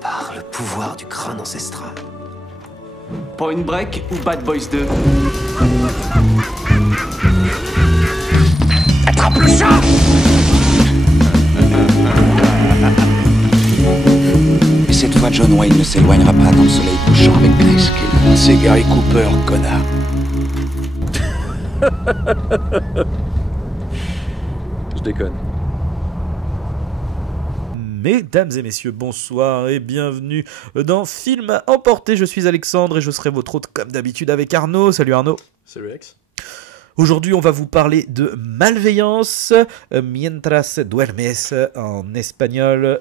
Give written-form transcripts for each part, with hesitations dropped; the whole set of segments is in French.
Par le pouvoir du crâne ancestral. Point Break ou Bad Boys 2? Attrape le chat! Et cette fois, John Wayne ne s'éloignera pas dans le soleil couchant avec Grace Kelly. C'est Gary Cooper, connard. Je déconne. Mesdames et messieurs, bonsoir et bienvenue dans Film à emporter. Je suis Alexandre et je serai votre hôte comme d'habitude avec Arnaud. Salut Arnaud. Salut Alex. Aujourd'hui, on va vous parler de Malveillance, Mientras duermes en espagnol,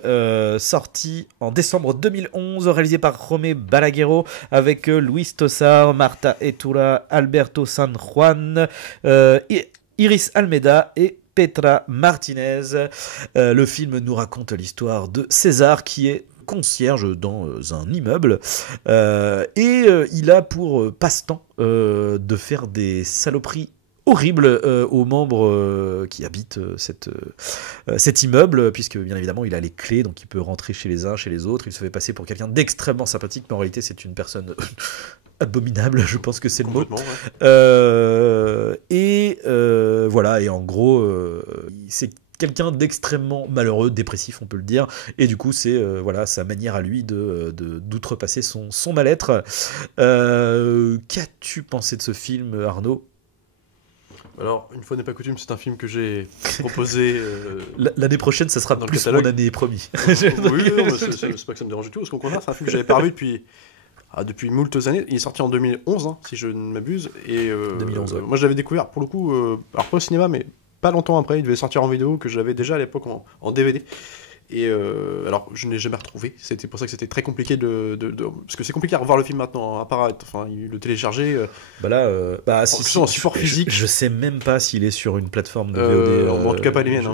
sorti en décembre 2011, réalisé par Romé Balaguerro avec Luis Tosar, Marta Etura, Alberto San Juan, Iris Almeida et Petra Martinez. Le film nous raconte l'histoire de César qui est concierge dans un immeuble et il a pour passe-temps de faire des saloperies horribles aux membres qui habitent cet immeuble, puisque bien évidemment il a les clés, donc il peut rentrer chez les uns, chez les autres. Il se fait passer pour quelqu'un d'extrêmement sympathique, mais en réalité c'est une personne abominable, je pense que c'est le mot. Ouais. Voilà, et en gros c'est quelqu'un d'extrêmement malheureux, dépressif on peut le dire, et du coup c'est voilà sa manière à lui d'outrepasser son mal-être. Qu'as-tu pensé de ce film, Arnaud? Alors, une fois n'est pas coutume, c'est un film que j'ai proposé... L'année prochaine, ça sera plus mon année, promis. Oui, non, mais c'est pas que ça me dérange du tout, parce qu'au contraire, c'est un film que j'avais pas revu depuis moultes années. Il est sorti en 2011, hein, si je ne m'abuse. Et 2011, ouais. Moi, je l'avais découvert, pour le coup, alors pas au cinéma, mais pas longtemps après. Il devait sortir en vidéo, que j'avais déjà à l'époque en DVD. Et alors, je ne l'ai jamais retrouvé. C'était pour ça que c'était très compliqué parce que c'est compliqué à revoir le film maintenant, le télécharger. Si, en support physique. Je sais même pas s'il est sur une plateforme de VOD. En tout cas, pas les miennes.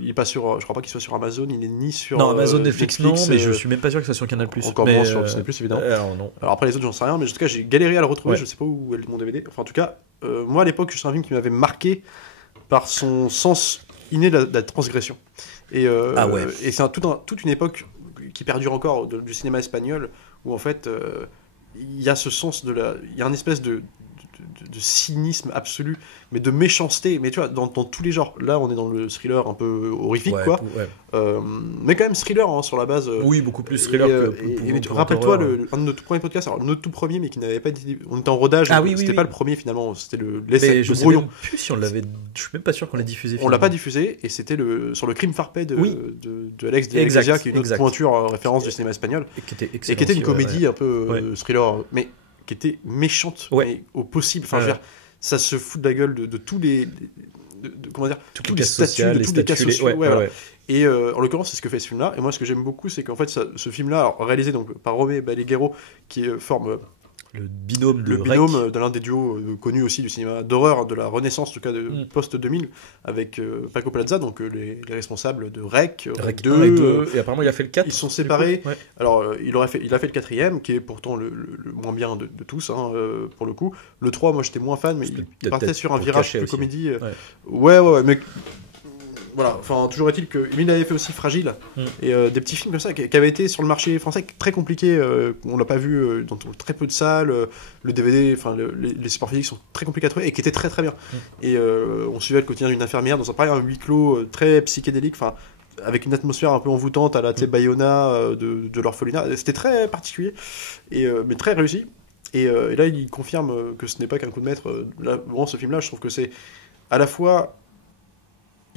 Il est pas sur. Je crois pas qu'il soit sur Amazon. Il est ni sur. Non, Amazon, Netflix, non, mais je suis même pas sûr qu'il soit sur Canal+. Encore moins sur Disney+, évidemment. Non. Alors après les autres, j'en sais rien, mais en tout cas, j'ai galéré à le retrouver. Ouais. Je sais pas où est mon DVD. Enfin, en tout cas, moi à l'époque, c'est un film qui m'avait marqué par son sens inné de la transgression. Et c'est toute une époque qui perdure encore du cinéma espagnol, où en fait il y a ce sens il y a une espèce de cynisme absolu, mais de méchanceté, mais tu vois, dans tous les genres. Là on est dans le thriller un peu horrifique, mais quand même thriller, hein, sur la base. Oui, beaucoup plus thriller rappelle-toi un de nos tout premiers podcasts, alors notre tout premier, mais qui n'avait pas été, on était en rodage, c'était pas le premier finalement, c'était l'essai, je sais même plus si on l'avait, je suis même pas sûr qu'on l'ait diffusé. On l'a pas diffusé, et c'était sur le crime farpé de Alex de Iglesia, qui est une autre pointure référence du cinéma espagnol, et qui était une comédie un peu thriller, mais qui était méchante, mais au possible. Enfin, je veux dire, ça se fout de la gueule de tous les, comment dire, tous les statuts, de tous les cas sociaux. Voilà. Et en l'occurrence, c'est ce que fait ce film-là. Et moi, ce que j'aime beaucoup, c'est qu'en fait, ce film-là, réalisé donc par Romé Balaguerro, qui forme le binôme de l'un des duos connus aussi du cinéma d'horreur de la Renaissance, en tout cas de post-2000, avec Paco Plaza, donc les responsables de REC 2, et apparemment il a fait le 4. Ils sont séparés. Ouais. Alors il a fait le 4e, qui est pourtant le moins bien de tous, hein, pour le coup. Le 3, moi j'étais moins fan, mais il partait sur un virage plus comédie. Ouais, mais voilà, enfin, toujours est-il qu'il avait fait aussi Fragile, et des petits films comme ça qui avaient été sur le marché français très compliqués, on l'a pas vu dans très peu de salles, le DVD, enfin les supports physiques sont très compliqués à trouver, et qui étaient très très bien. Et on suivait le quotidien d'une infirmière dans un huis clos très psychédélique, enfin avec une atmosphère un peu envoûtante à la Bayona de l'orphelinat. C'était très particulier, mais très réussi. Et là, il confirme que ce n'est pas qu'un coup de maître. Là, vraiment, ce film-là, je trouve que c'est à la fois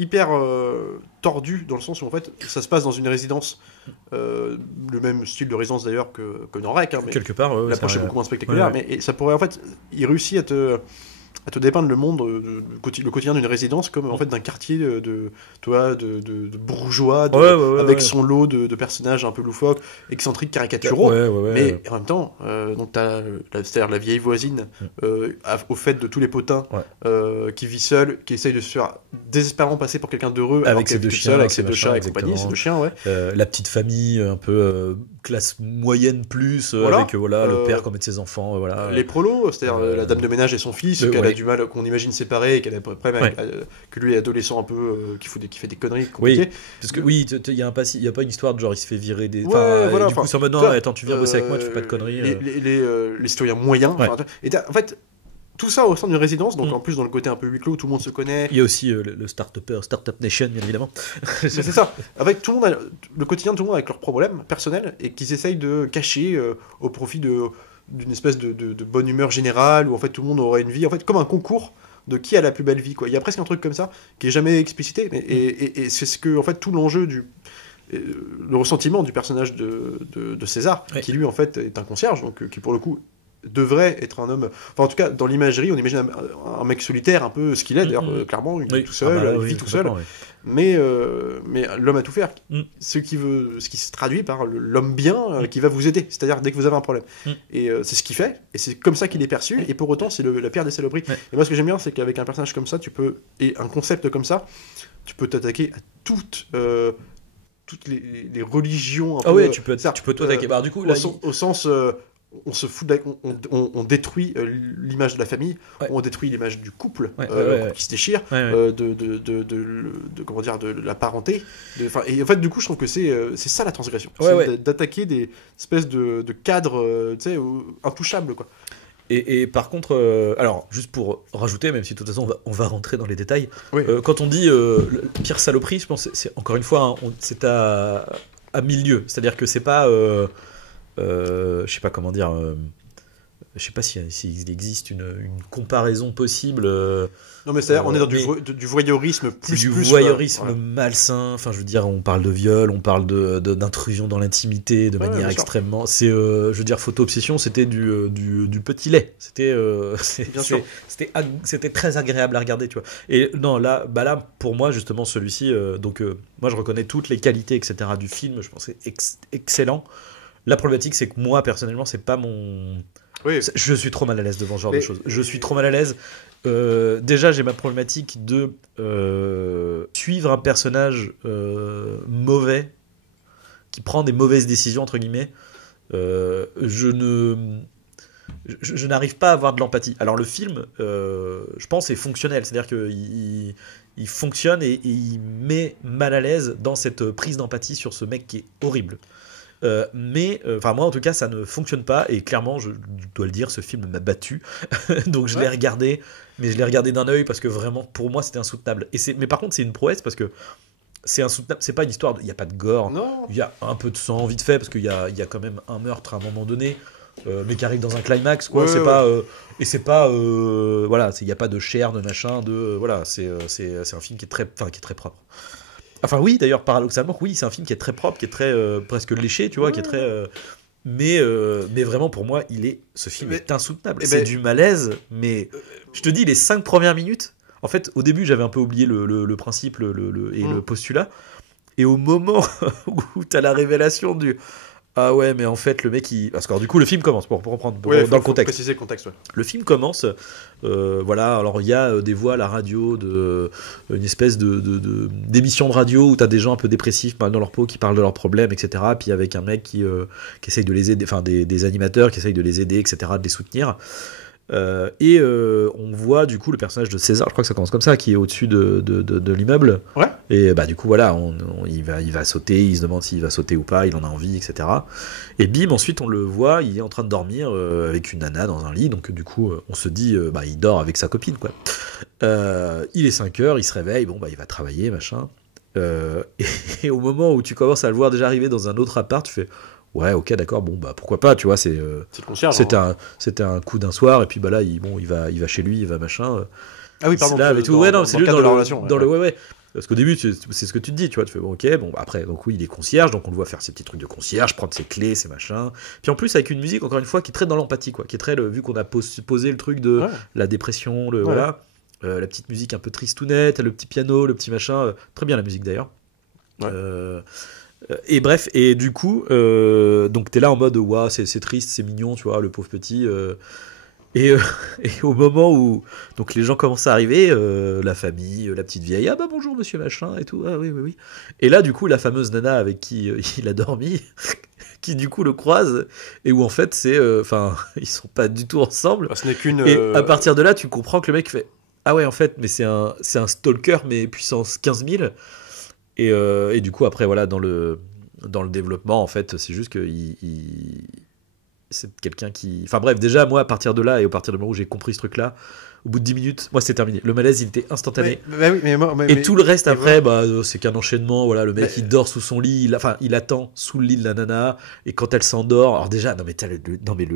hyper tordu, dans le sens où en fait ça se passe dans une résidence, le même style de résidence d'ailleurs que dans REC, hein, mais quelque part l'approche est beaucoup moins spectaculaire, mais et ça pourrait en fait, il réussit à te dépeindre le monde, le quotidien d'une résidence comme en fait d'un quartier de bourgeois, avec son lot de personnages un peu loufoques, excentriques, caricaturaux, mais en même temps donc c'est-à-dire la vieille voisine au fait de tous les potins, qui vit seule, qui essaye de se faire désespérément passer pour quelqu'un d'heureux avec ses deux chiens, avec ses deux chats et compagnie, ses deux chiens, la petite famille un peu classe moyenne plus, Voilà. avec le père comme de ses enfants. Voilà. Les prolos, c'est-à-dire la dame de ménage et son fils, qu'elle a du mal, qu'on imagine séparés, et qu'elle a problème avec, que lui est adolescent un peu, qui fait des conneries compliquées. Oui, parce que il y a pas une histoire de genre il se fait virer des. Voilà, du coup, c'est en mode non, attends, tu viens bosser avec moi, tu fais pas de conneries. Les citoyens moyens. Et en fait, tout ça au sein d'une résidence, donc en plus dans le côté un peu huis clos, tout le monde se connaît. Il y a aussi le Startup Nation, bien évidemment. C'est ça. Avec tout le monde, le quotidien de tout le monde avec leurs problèmes personnels et qu'ils essayent de cacher au profit d'une espèce de bonne humeur générale où en fait tout le monde aurait une vie, en fait comme un concours de qui a la plus belle vie, quoi. Il y a presque un truc comme ça qui est jamais explicité, et c'est ce que en fait tout l'enjeu le ressentiment du personnage de César, qui lui en fait est un concierge, donc qui pour le coup devrait être un homme, enfin en tout cas dans l'imagerie on imagine un mec solitaire, un peu ce qu'il est d'ailleurs, clairement, il est tout seul, il vit tout seul, mais l'homme à tout faire, ce qui se traduit par l'homme bien qui va vous aider, c'est-à-dire dès que vous avez un problème, et c'est ce qu'il fait, et c'est comme ça qu'il est perçu, et pour autant c'est la pire des saloperies. Et moi ce que j'aime bien, c'est qu'avec un personnage comme ça, et un concept comme ça, tu peux t'attaquer à toutes les religions un peu, tu peux tout attaquer. Du coup, au sens on se fout on détruit l'image de la famille, on détruit l'image du couple qui se déchire, de comment dire, de la parenté, et en fait du coup je trouve que c'est ça la transgression, d'attaquer des espèces de cadres intouchables, quoi. Et par contre, alors juste pour rajouter, même si de toute façon on va rentrer dans les détails, quand on dit pire saloperie, je pense que c'est encore une fois c'est à 1000 lieues, c'est-à-dire que c'est pas je sais pas comment dire, je sais pas s'il existe une comparaison possible. Non mais c'est-à-dire on est dans du voyeurisme voyeurisme malsain. Enfin, je veux dire, on parle de viol, on parle d'intrusion dans l'intimité de manière extrêmement. C'est, je veux dire, Photo Obsession, c'était du petit lait. C'était très agréable à regarder, tu vois. Et non, là, pour moi justement celui-ci, moi je reconnais toutes les qualités, etc. du film. Je pense que c'est excellent. La problématique, c'est que moi, personnellement, c'est pas mon... Je suis trop mal à l'aise devant ce genre de choses. Je suis trop mal à l'aise. Déjà, j'ai ma problématique de suivre un personnage mauvais, qui prend des mauvaises décisions, entre guillemets. Je n'arrive pas à avoir de l'empathie. Alors, le film, je pense, est fonctionnel. C'est-à-dire qu'il fonctionne et il met mal à l'aise dans cette prise d'empathie sur ce mec qui est horrible. Mais moi en tout cas ça ne fonctionne pas, et clairement je dois le dire, ce film m'a battu. Donc je l'ai regardé, mais je l'ai regardé d'un œil parce que vraiment pour moi c'était insoutenable. Mais par contre c'est une prouesse parce que c'est insoutenable. C'est pas une histoire, il n'y a pas de gore, il y a un peu de sang vite fait parce qu'il y a quand même un meurtre à un moment donné, mais qui arrive dans un climax, quoi. Et c'est pas voilà, il n'y a pas de chair, de machin, voilà, c'est un film qui est très propre. Enfin oui, d'ailleurs paradoxalement, oui, c'est un film qui est très propre, qui est très presque léché, tu vois, qui est très mais vraiment pour moi, ce film est insoutenable. C'est du malaise, mais je te dis, les 5 premières minutes, en fait, au début, j'avais un peu oublié le principe et le postulat, et au moment où tu as la révélation du ah ouais, mais en fait le mec parce que alors, du coup le film commence pour reprendre dans le contexte. Préciser le contexte. Le film commence, voilà. Alors il y a des voix à la radio, une espèce d'émission de radio où t'as des gens un peu dépressifs, mal dans leur peau, qui parlent de leurs problèmes, etc. Puis avec un mec qui essaye de les aider, enfin des animateurs qui essayent de les aider, etc., de les soutenir. On voit du coup le personnage de César, je crois que ça commence comme ça, qui est au-dessus de l'immeuble. Et du coup voilà, il va sauter, il se demande s'il va sauter ou pas, il en a envie, etc. Et bim, ensuite on le voit, il est en train de dormir avec une nana dans un lit, donc du coup on se dit il dort avec sa copine, quoi. Il est 5h, il se réveille, il va travailler, machin. Et au moment où tu commences à le voir déjà arriver dans un autre appart, tu fais ouais, ok, d'accord, pourquoi pas, tu vois, c'était un coup d'un soir, et puis là, il va chez lui, il va machin. Ah oui, pardon. Là, c'est lui dans la relation. Ouais. Parce qu'au début, c'est ce que tu te dis, tu vois, tu fais après, donc oui, il est concierge, donc on le voit faire ses petits trucs de concierge, prendre ses clés, ses machins. Puis en plus, avec une musique, encore une fois, qui est très dans l'empathie, quoi, qui est très, vu qu'on a posé le truc de la dépression, voilà, la petite musique un peu tristounette, le petit piano, le petit machin, très bien la musique d'ailleurs. Et bref, et du coup, donc t'es là en mode ouah, c'est triste, c'est mignon, tu vois, le pauvre petit. Et au moment où donc les gens commencent à arriver, la famille, la petite vieille, bonjour monsieur machin et tout, oui. Et là, du coup, la fameuse nana avec qui il a dormi qui du coup le croise et où en fait c'est enfin ils sont pas du tout ensemble. Ce n'est qu'une et à partir de là tu comprends que le mec fait ah ouais en fait mais c'est un stalker mais puissance 15 000 et du coup après voilà dans le développement en fait c'est juste que c'est quelqu'un qui enfin bref déjà moi à partir de là et à partir du moment où j'ai compris ce truc là au bout de 10 minutes, moi c'est terminé. Le malaise il était instantané. Et tout le reste après, c'est qu'un enchaînement. Voilà, le mec il dort sous son lit, il attend sous le lit de la nana. Et quand elle s'endort, alors déjà, non mais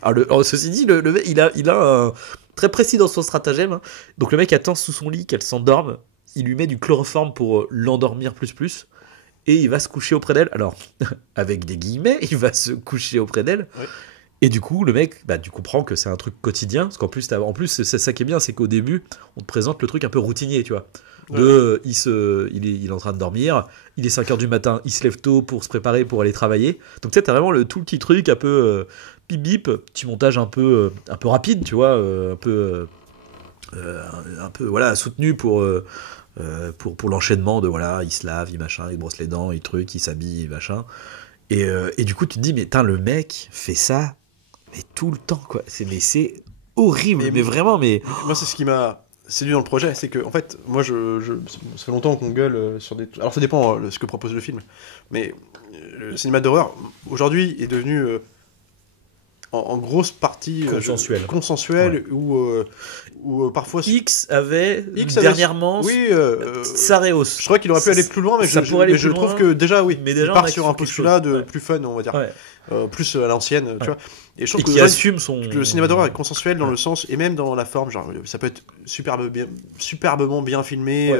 alors, ceci dit, le mec il a un très précis dans son stratagème. Hein. Donc le mec attend sous son lit qu'elle s'endorme. Il lui met du chloroforme pour l'endormir plus. Et il va se coucher auprès d'elle. Alors, avec des guillemets, il va se coucher auprès d'elle. Ouais. Et du coup, le mec, tu comprends que c'est un truc quotidien. Parce qu'en plus, c'est ça qui est bien, c'est qu'au début, on te présente le truc un peu routinier, tu vois. Il est en train de dormir, il est 5h du matin, il se lève tôt pour se préparer pour aller travailler. Donc, tu sais, t'as vraiment tout le petit truc un peu bip bip, petit montage un peu rapide, tu vois, un peu voilà, soutenu pour l'enchaînement de voilà, il se lave, il machin, il brosse les dents, il s'habille, machin. Et du coup, tu te dis, mais le mec fait ça. Mais tout le temps, quoi. C'est horrible, mais vraiment, mais... Moi, c'est ce qui m'a séduit dans le projet, c'est que, en fait, moi, ça fait longtemps qu'on gueule sur des... Alors, ça dépend de ce que propose le film, mais le cinéma d'horreur, aujourd'hui, est devenu, en grosse partie... consensuel, ouais. Ou parfois... X avait dernièrement Sareos. Je crois qu'il aurait pu aller plus loin, mais je trouve que déjà, oui, il part sur un postulat de plus fun, on va dire. Ouais. Plus à l'ancienne, tu vois. Et je trouve que assume son... le cinéma d'horreur est consensuel dans le sens, et même dans la forme, genre, ça peut être superbement bien filmé,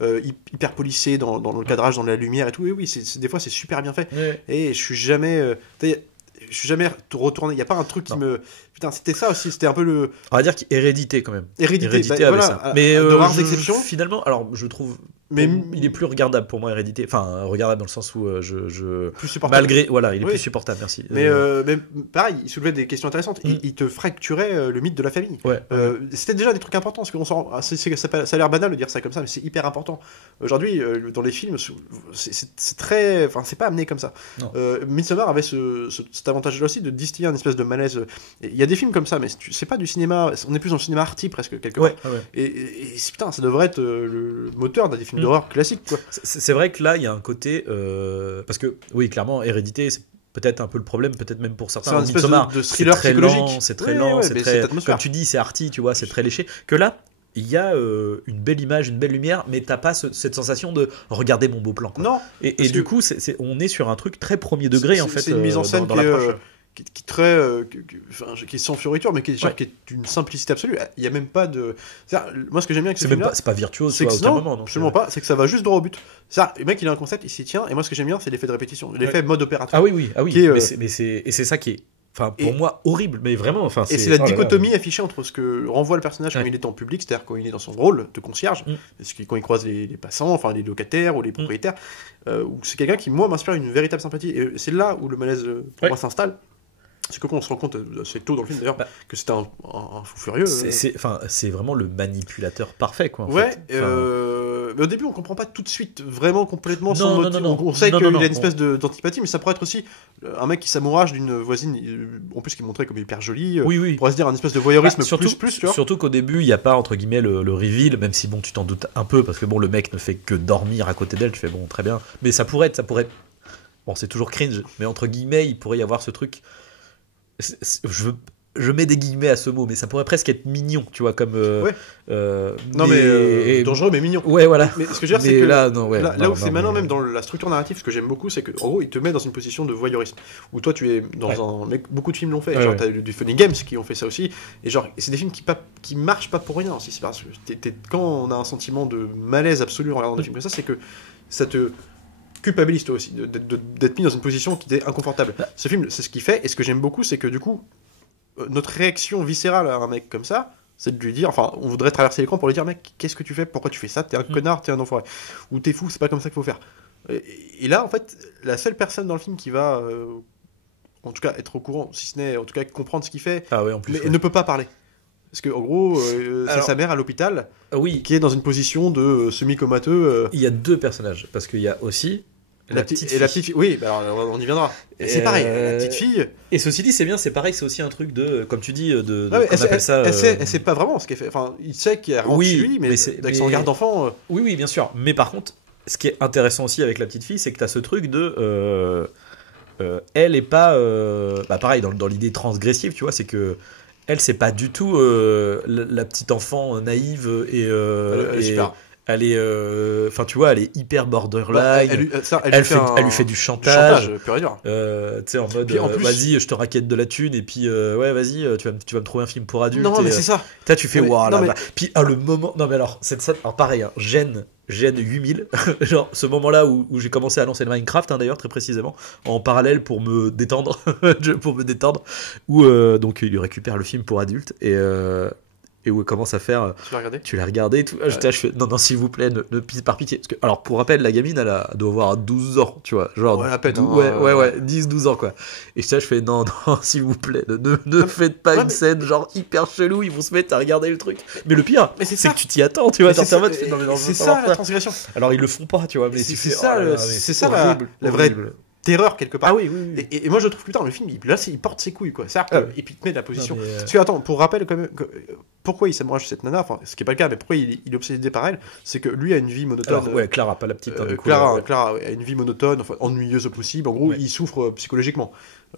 hyper polissé dans le cadrage, dans la lumière et tout. Et oui, des fois c'est super bien fait. Ouais. Et je suis jamais retourné. Il n'y a pas un truc qui me... Putain, c'était ça aussi, c'était un peu le... On va dire qu'Hérédité quand même. Hérédité avait voilà, ça. Mais de rares exceptions. Finalement, alors je trouve... Mais il est plus regardable pour moi, Hérédité. Enfin, regardable dans le sens où plus supportable. Malgré... Voilà, il est plus supportable, merci. Mais pareil, il soulevait des questions intéressantes. Il te fracturait le mythe de la famille. Ouais. C'était déjà des trucs importants, parce que ça a l'air banal de dire ça comme ça, mais c'est hyper important. Aujourd'hui, dans les films, c'est très... Enfin, c'est pas amené comme ça. Midsommar avait cet avantage-là aussi de distiller une espèce de malaise. Il y a des films comme ça, mais c'est pas du cinéma... On est plus dans le cinéma arty, presque, quelque part. Ouais. Et putain, ça devrait être le moteur des films d'horreur classique, quoi. C'est vrai que là il y a un côté parce que oui clairement Hérédité c'est peut-être un peu le problème, peut-être même pour certains. C'est un espèce de thriller psychologique. C'est très lent, c'est très comme tu dis, c'est arty, tu vois, c'est très léché. Que là il y a une belle image, une belle lumière, mais t'as pas cette sensation de regarder mon beau plan, quoi. Non. Et du coup on est sur un truc très premier degré en fait. C'est une mise en scène qui est sans fioriture, mais qui est d'une simplicité absolue. Il y a même pas de... Moi, ce que j'aime bien avec ce film-là, c'est pas virtuose, c'est que absolument pas. C'est que ça va juste droit au but. Le mec, il a un concept, il s'y tient. Et moi, ce que j'aime bien, c'est l'effet de répétition, l'effet mode opératoire. Ah oui. Mais c'est ça qui est... Enfin, pour moi, horrible, mais vraiment. Enfin, c'est la dichotomie affichée entre ce que renvoie le personnage quand il est en public, c'est-à-dire quand il est dans son rôle de concierge, quand il croise les passants, enfin les locataires ou les propriétaires, où c'est quelqu'un qui, moi, m'inspire une véritable sympathie. Et c'est là où le malaise, pour moi, s'installe. C'est que quand on se rend compte assez tôt dans le film d'ailleurs que c'était un fou furieux. C'est vraiment le manipulateur parfait, quoi. Mais au début on comprend pas tout de suite vraiment complètement son motif. On sait qu'il a une espèce d'antipathie, mais ça pourrait être aussi un mec qui s'amourage d'une voisine, en plus qui est montré comme hyper jolie. On pourrait se dire un espèce de voyeurisme plus, tu vois. Surtout qu'au début il n'y a pas entre guillemets le reveal, même si bon tu t'en doutes un peu parce que bon le mec ne fait que dormir à côté d'elle, tu fais bon très bien. Mais ça pourrait être bon c'est toujours cringe, mais entre guillemets il pourrait y avoir ce truc. Je mets des guillemets à ce mot, mais ça pourrait presque être mignon, tu vois, comme... dangereux, mais mignon. Ouais, voilà. Mais ce que je veux dire, c'est que là où c'est malin, même dans la structure narrative, ce que j'aime beaucoup, c'est qu'en gros, il te met dans une position de voyeurisme, où toi, tu es dans un... Mec, beaucoup de films l'ont fait, genre, t'as du Funny Games qui ont fait ça aussi, et genre, c'est des films qui marchent pas pour rien aussi, c'est parce que quand on a un sentiment de malaise absolu en regardant des films comme ça, c'est que ça te... culpabilise toi aussi, d'être mis dans une position qui t'est inconfortable. Ce film, c'est ce qu'il fait, et ce que j'aime beaucoup, c'est que du coup, notre réaction viscérale à un mec comme ça, c'est de lui dire, enfin, on voudrait traverser l'écran pour lui dire, mec, qu'est-ce que tu fais, pourquoi tu fais ça, t'es un connard, t'es un enfoiré, ou t'es fou, c'est pas comme ça qu'il faut faire. Et là, en fait, la seule personne dans le film qui va, en tout cas, être au courant, si ce n'est, en tout cas, comprendre ce qu'il fait, mais ne peut pas parler. Parce qu'en gros, c'est sa mère à l'hôpital qui est dans une position de semi-comateux. Il y a deux personnages, parce qu'il y a aussi la petite fille. Oui, bah alors on y viendra. C'est pareil, la petite fille. Et ceci dit, c'est bien, c'est pareil, c'est aussi un truc de, comme tu dis, elle sait pas vraiment ce qu'elle fait. Enfin, il sait qu'elle rentre chez lui, mais avec son regard d'enfant. Oui, bien sûr. Mais par contre, ce qui est intéressant aussi avec la petite fille, c'est que tu as ce truc de. Elle est pas. Pareil, dans l'idée transgressive, tu vois, c'est que. Elle, c'est pas du tout la petite enfant naïve et. Elle est super. Elle est, enfin tu vois, elle est hyper borderline. Elle lui fait du chantage. Pur et dur. Tu sais, en mode, vas-y, je te raquette de la thune et puis ouais, vas-y, tu vas me trouver un film pour adultes. Non, mais c'est ça. Toi, tu fais waouh là. Puis le moment, non mais alors cette scène, alors pareil, hein, gêne 8000, genre ce moment-là où j'ai commencé à lancer le Minecraft, hein, d'ailleurs très précisément, en parallèle pour me détendre, où donc il récupère le film pour adultes et où elle commence à faire. Tu l'as regardé et tout. Ouais. Je fais non, s'il vous plaît, ne par pitié. Parce que, alors, pour rappel, la gamine, elle doit avoir 12 ans, tu vois. Genre, ouais, à peine. 10-12 ans, quoi. Et je fais non, s'il vous plaît, ne faites pas une scène genre hyper chelou, ils vont se mettre à regarder le truc. Mais le pire, c'est que tu t'y attends, tu vois. C'est ça la transgression. Alors, ils le font pas, tu vois. Mais c'est ça la vraie terreur quelque part. Ah oui. Et moi je trouve plus tard le film il porte ses couilles quoi. Et puis il te met de la position. Parce que attends, pour rappel quand même, pourquoi il s'amourage cette nana, enfin ce qui est pas le cas, mais pourquoi il est obsédé par elle, c'est que lui a une vie monotone. Alors ouais, Clara, pas la petite. Clara a une vie monotone, enfin ennuyeuse au possible. En gros, il souffre psychologiquement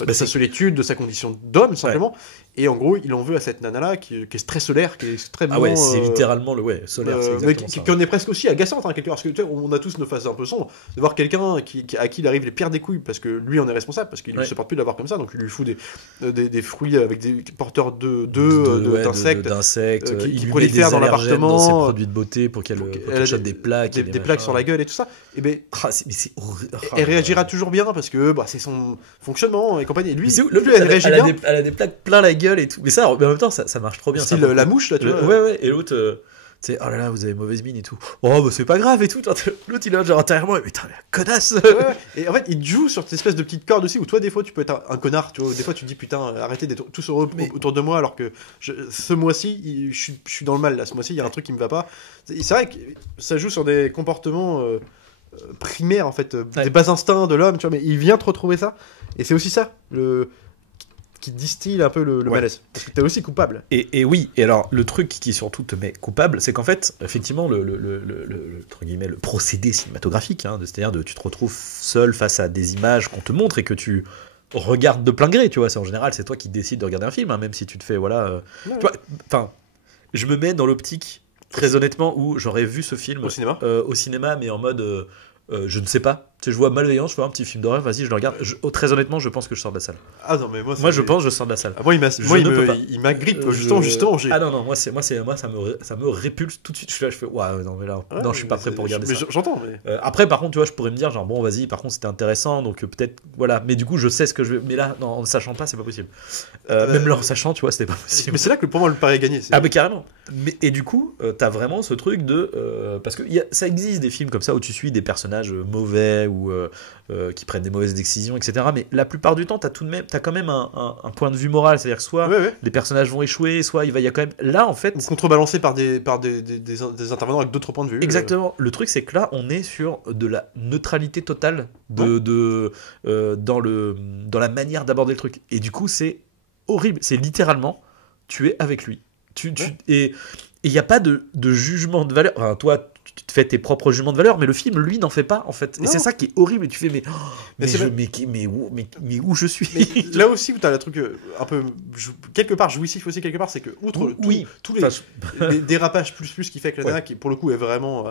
de sa solitude, de sa condition d'homme simplement. Et en gros, il en veut à cette nana qui est très solaire, qui est extrêmement. Ah ouais, c'est littéralement le solaire. Mais qui en est presque aussi agaçante quelque part, parce que tu sais, on a tous nos phases un peu sombres. De voir quelqu'un à qui il arrive les pires des couilles parce que lui en est responsable, parce qu'il ne supporte plus d'avoir comme ça, donc il lui fout des fruits avec des porteurs d'insectes qui prolifèrent dans l'appartement, dans ses produits de beauté pour qu'elle chope des plaques, des plaques sur la gueule et tout ça. Et ben, elle réagira toujours bien parce que c'est son fonctionnement et compagnie. Lui, elle réagit bien. Elle a des plaques plein la gueule et tout. Mais ça, en même temps, ça marche trop bien. Style la mouche là, tu vois. Ouais. Et l'autre. Tu sais, oh là là, vous avez mauvaise mine et tout. Oh, bah c'est pas grave et tout. L'autre, il est genre intérieurement, mais putain, connasse. Ouais. Et en fait, il joue sur cette espèce de petite corde aussi où toi, des fois, tu peux être un connard. Tu vois, des fois, tu te dis, putain, arrêtez d'être tous heureux autour de moi alors que ce mois-ci, je suis dans le mal là. Ce mois-ci, il y a un truc qui me va pas. C'est vrai que ça joue sur des comportements primaires en fait, des bas instincts de l'homme, tu vois, mais il vient te retrouver ça. Et c'est aussi ça, qui distille un peu le malaise. Parce que t'es aussi coupable. Et oui, et alors le truc qui surtout te met coupable, c'est qu'en fait, effectivement, le procédé cinématographique, hein, c'est-à-dire tu te retrouves seul face à des images qu'on te montre et que tu regardes de plein gré, tu vois, c'est en général, c'est toi qui décides de regarder un film, hein, même si tu te fais, tu vois, enfin, je me mets dans l'optique, très honnêtement, où j'aurais vu ce film au cinéma, mais en mode... je ne sais pas. Tu sais, je vois Malveillance, je vois un petit film d'horreur, vas-y, je le regarde. Très honnêtement, je pense que je sors de la salle. Ah non, mais moi je pense que je sors de la salle. Moi, il m'agrippe, justement. Ah non, moi, ça me répulse tout de suite. Je fais, ouais, non, mais là, non, je suis pas prêt pour regarder ça. J'entends, mais. Après, par contre, tu vois, je pourrais me dire, genre, bon, vas-y, par contre, c'était intéressant, donc peut-être, voilà. Mais du coup, je sais ce que je vais. Mais là, non, en ne sachant pas, c'est pas possible. Même là, en sachant, tu vois, c'était pas possible. Mais c'est là que pour moi, le pari est gagné. Ah, mais carrément. Et du coup, t'as vraiment ce truc de. Parce que ça existe des films comme ça où tu suis des personnages mauvais ou qui prennent des mauvaises décisions, etc. Mais la plupart du temps, t'as quand même un point de vue moral, c'est-à-dire que soit les personnages vont échouer, soit il y a quand même là en fait. Ou contrebalancé par des intervenants avec d'autres points de vue. Exactement. Le truc, c'est que là, on est sur de la neutralité totale dans la manière d'aborder le truc. Et du coup, c'est horrible. C'est littéralement, tu es avec lui. Et il n'y a pas de jugement de valeur. Enfin, toi, tu te fais tes propres jugements de valeur, mais le film, lui, n'en fait pas, en fait. Et c'est ça qui est horrible. Et tu fais, mais où je suis. Mais là aussi, où tu as le truc un peu, quelque part, jouissif aussi, quelque part, c'est que, outre tous les dérapages plus qui fait avec la nana, qui pour le coup est vraiment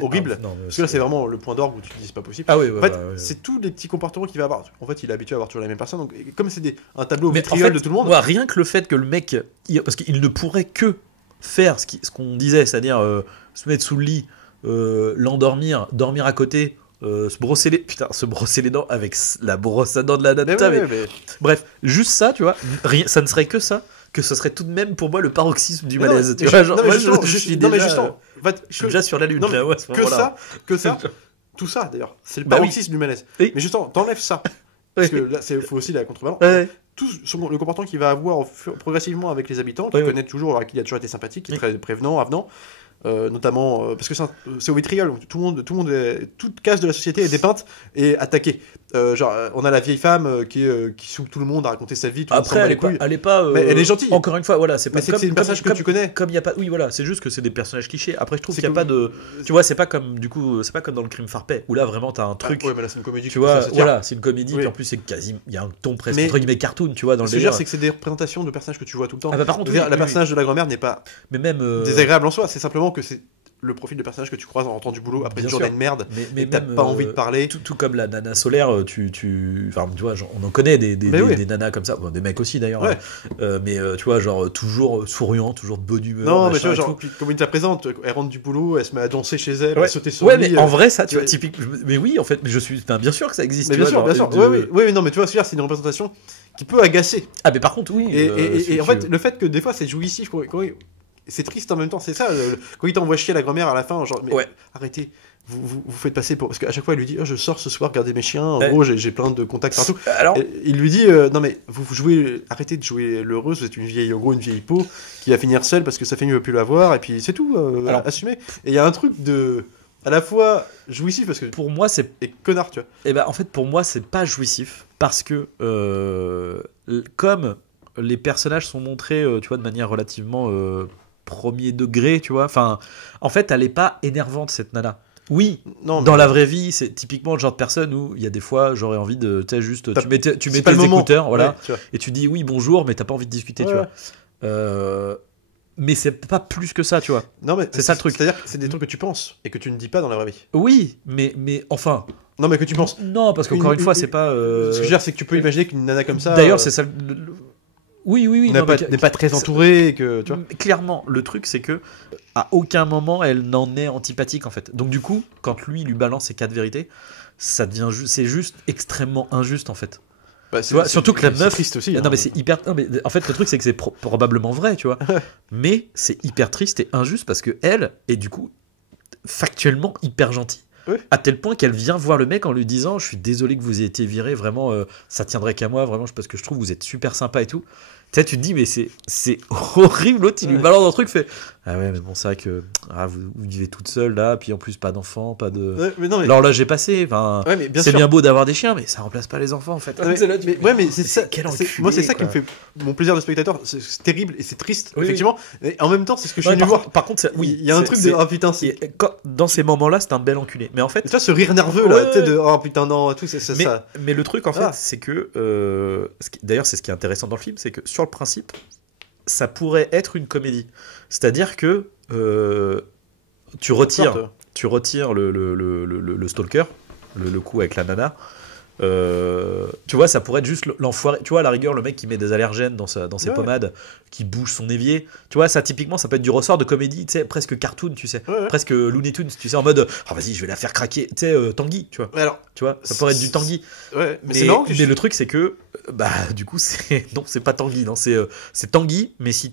horrible, parce que là, c'est vraiment le point d'orgue où tu te dis, c'est pas possible. Ah oui, en fait, c'est tous les petits comportements qu'il va avoir. En fait, il est habitué à avoir toujours la même personne, donc comme c'est un tableau vitriol de tout le monde. Moi, rien que le fait que le mec, parce qu'il ne pourrait que faire ce qu'on disait, c'est-à-dire se mettre sous le lit, l'endormir, dormir à côté, se brosser les dents avec la brosse à dents de la nana. Bref, juste ça, tu vois, ça ne serait que ça, que ce serait tout de même pour moi le paroxysme du malaise. Je suis déjà sur la lune. Non, là, que ça, tout ça d'ailleurs, c'est le paroxysme du malaise. Mais justement, t'enlèves ça, parce que là, il faut aussi la contrebalance. Tout le comportement qu'il va avoir progressivement avec les habitants, qu'il connaît toujours, avec qui il a toujours été sympathique, qui est très prévenant, avenant. notamment parce que c'est au vitriol, donc toute case de la société est dépeinte et attaquée. Genre, on a la vieille femme qui soupe tout le monde à raconter sa vie. Après, elle est pas. Mais elle est gentille. Encore une fois, voilà, c'est pas. C'est un personnage que tu connais. Comme il y a pas. Oui, voilà, c'est juste que c'est des personnages clichés. Après, je trouve qu'il y a pas de. Tu vois, c'est pas comme dans le Crime Farpet où là vraiment t'as un truc. Ouais, mais là c'est une comédie. Tu vois, voilà, c'est une comédie. Puis en plus c'est quasi, il y a un ton presque entre guillemets cartoon, tu vois, dans le délire. C'est que c'est des représentations de personnages que tu vois tout le temps. Ah bah par contre, la personnage de la grand-mère n'est pas. Mais même désagréable en soi. C'est simplement que c'est le profil de personnage que tu croises en rentrant du boulot après une journée de merde, mais t'as pas envie de parler. Tout comme la nana solaire, enfin, tu vois, on en connaît des nanas comme ça, bon, des mecs aussi d'ailleurs, mais tu vois, genre toujours souriant, toujours de bonne humeur. Non, mais tu vois, genre, comme il te la présente, elle rentre du boulot, elle se met à danser chez elle, à sauter sur le lit. Mais en vrai, ça, tu vois, typique. Mais oui, en fait, je suis bien sûr que ça existe. Mais bien sûr. Oui, non, mais tu vois, c'est une représentation qui peut agacer. Ah, mais par contre, oui. Et en fait, le fait que des fois c'est jouissif, c'est triste en même temps, c'est ça. Quand il t'envoie chier la grand-mère à la fin, genre, mais arrêtez, vous faites passer pour. Parce qu'à chaque fois, il lui dit, je sors ce soir regarder mes chiens, en gros, j'ai plein de contacts partout. Alors... il lui dit, non mais, vous jouez, arrêtez de jouer l'heureuse, vous êtes une vieille peau qui va finir seule parce que sa famille ne veut plus la voir, et puis c'est tout, assumez. Et il y a un truc à la fois jouissif parce que. Pour moi, c'est. Et connard, tu vois. Et ben, en fait, pour moi, c'est pas jouissif parce que, comme les personnages sont montrés, tu vois, de manière relativement. Premier degré, tu vois. Enfin, en fait, elle est pas énervante cette nana. Oui, non, dans la vraie vie, c'est typiquement le genre de personne où il y a des fois, j'aurais envie de, tu sais, juste, tu mets tes écouteurs, voilà, et tu dis oui bonjour, mais t'as pas envie de discuter, tu vois. Mais c'est pas plus que ça, tu vois. Non, mais c'est ça le truc. C'est-à-dire que c'est des trucs que tu penses et que tu ne dis pas dans la vraie vie. Oui, mais enfin. Non, mais que tu penses. Non, parce qu'encore une fois, c'est pas. Ce que je veux dire, c'est que tu peux imaginer qu'une nana comme ça. D'ailleurs, c'est ça. Oui. N'est pas très entourée, que tu vois. Clairement, le truc c'est que à aucun moment elle n'en est antipathique en fait. Donc du coup, quand lui balance ses 4 vérités, ça devient c'est juste extrêmement injuste en fait. Bah, tu vois, surtout que la meuf. C'est triste aussi. Non mais c'est hyper. Non, mais en fait le truc c'est que c'est probablement vrai, tu vois. Mais c'est hyper triste et injuste parce que elle est du coup factuellement hyper gentille. À tel point qu'elle vient voir le mec en lui disant, je suis désolé que vous ayez été viré, vraiment ça tiendrait qu'à moi, vraiment parce que je trouve que vous êtes super sympa et tout. Tu sais, tu te dis mais c'est horrible. L'autre il lui balance un truc, fait ah ouais mais bon c'est vrai que vous vivez toute seule là, puis en plus pas d'enfants, pas de. Mais alors là j'ai passé, enfin c'est bien beau d'avoir des chiens, mais ça remplace pas les enfants en fait. Mais c'est ça. Moi c'est ça qui me fait mon plaisir de spectateur. C'est terrible et c'est triste effectivement. Mais en même temps c'est ce que je suis venu voir. Par contre il y a un truc de putain. Dans ces moments-là c'est un bel enculé. Mais en fait. Tu vois ce rire nerveux là, tu sais de oh putain non tout c'est ça. Mais le truc en fait c'est que d'ailleurs c'est ce qui est intéressant dans le film, c'est que sur le principe ça pourrait être une comédie, c'est-à-dire que tu retires le stalker, le coup avec la nana, tu vois, ça pourrait être juste l'enfoiré, tu vois, à la rigueur le mec qui met des allergènes dans ses pommades, qui bouge son évier, tu vois, ça typiquement ça peut être du ressort de comédie, tu sais, presque cartoon, tu sais, presque Looney Tunes, tu sais, en mode vas-y je vais la faire craquer, tu sais, Tanguy, tu vois. Alors, tu vois, ça pourrait être du Tanguy. Mais le truc c'est que du coup c'est pas Tanguy, non, c'est Tanguy, mais si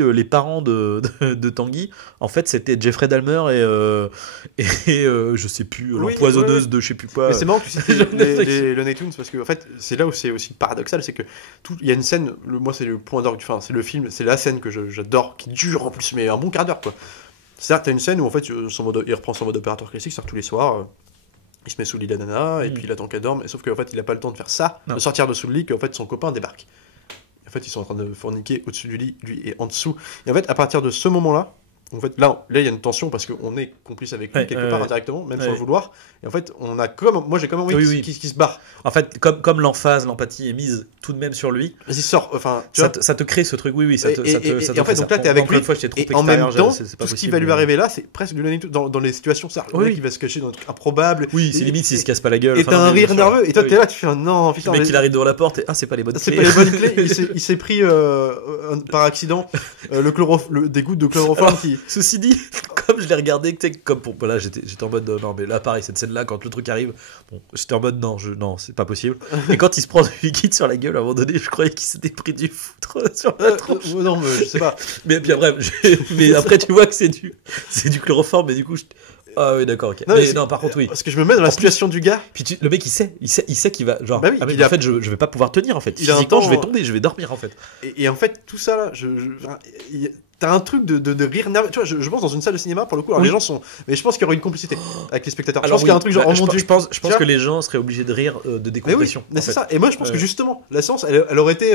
les parents de Tanguy en fait c'était Jeffrey Dahmer et je sais plus, l'empoisonneuse de je sais plus quoi. Mais c'est marrant que tu cites les Looney Tunes parce que en fait c'est là où c'est aussi paradoxal, c'est que il y a une scène, moi c'est le point d'orgue, enfin c'est le film, c'est la scène que j'adore, qui dure en plus mais un bon quart d'heure quoi. C'est-à-dire que t'as une scène où en fait il reprend son mode opérateur classique, c'est-à-dire tous les soirs il se met sous le lit de la nana et puis il attend qu'elle dorme, et sauf qu'en fait il a pas le temps de faire ça, de sortir de sous le lit, qu'en fait son copain débarque. En fait ils sont en train de forniquer au-dessus du lit, lui est en dessous, et en fait à partir de ce moment-là, en fait là il y a une tension parce qu'on est complice avec lui quelque part indirectement, même sans le vouloir, et en fait moi j'ai comme envie qu'il se barre. En fait comme l'emphase, l'empathie est mise tout de même sur lui, vas-y sors, enfin ça te crée ce truc, ça te en fait donc là t'es avec lui, et en même temps tout ce qui va lui arriver là c'est presque du Looney Tunes dans les situations, ça le mec qui va se cacher dans un truc imprable, c'est limite s'il se casse pas la gueule, et t'as un rire nerveux, et toi t'es là, tu fais non putain, le mec il arrive devant la porte et c'est pas les bonnes clés, il s'est pris par accident des gouttes de chloroforme qui... Ceci dit, comme je l'ai regardé, tu sais, comme pour là j'étais en mode non mais là pareil, cette scène là quand le truc arrive, bon j'étais en mode non c'est pas possible, et quand il se prend du liquide sur la gueule à un moment donné, je croyais qu'il s'était pris du foutre sur la tronche. Non mais je sais pas, mais puis après mais après tu vois que c'est du chloroforme, mais du coup Ah oui, d'accord, ok. Non, mais non, par contre, oui. Parce que je me mets dans la situation du gars. Puis le mec, il sait qu'il va. Genre, Bah oui, en fait, je vais pas pouvoir tenir, en fait. Physiquement, je vais tomber, je vais dormir, en fait. Et en fait, tout ça, là, t'as un truc de rire nerveux. Tu vois, je pense dans une salle de cinéma, pour le coup, alors les gens sont. Mais je pense qu'il y aurait une complicité avec les spectateurs. Alors, je pense qu'il y a un truc genre, oh mon Dieu. Je pense que les gens seraient obligés de rire de décompression. Mais c'est ça. Et moi, je pense que justement, la séance, elle aurait été.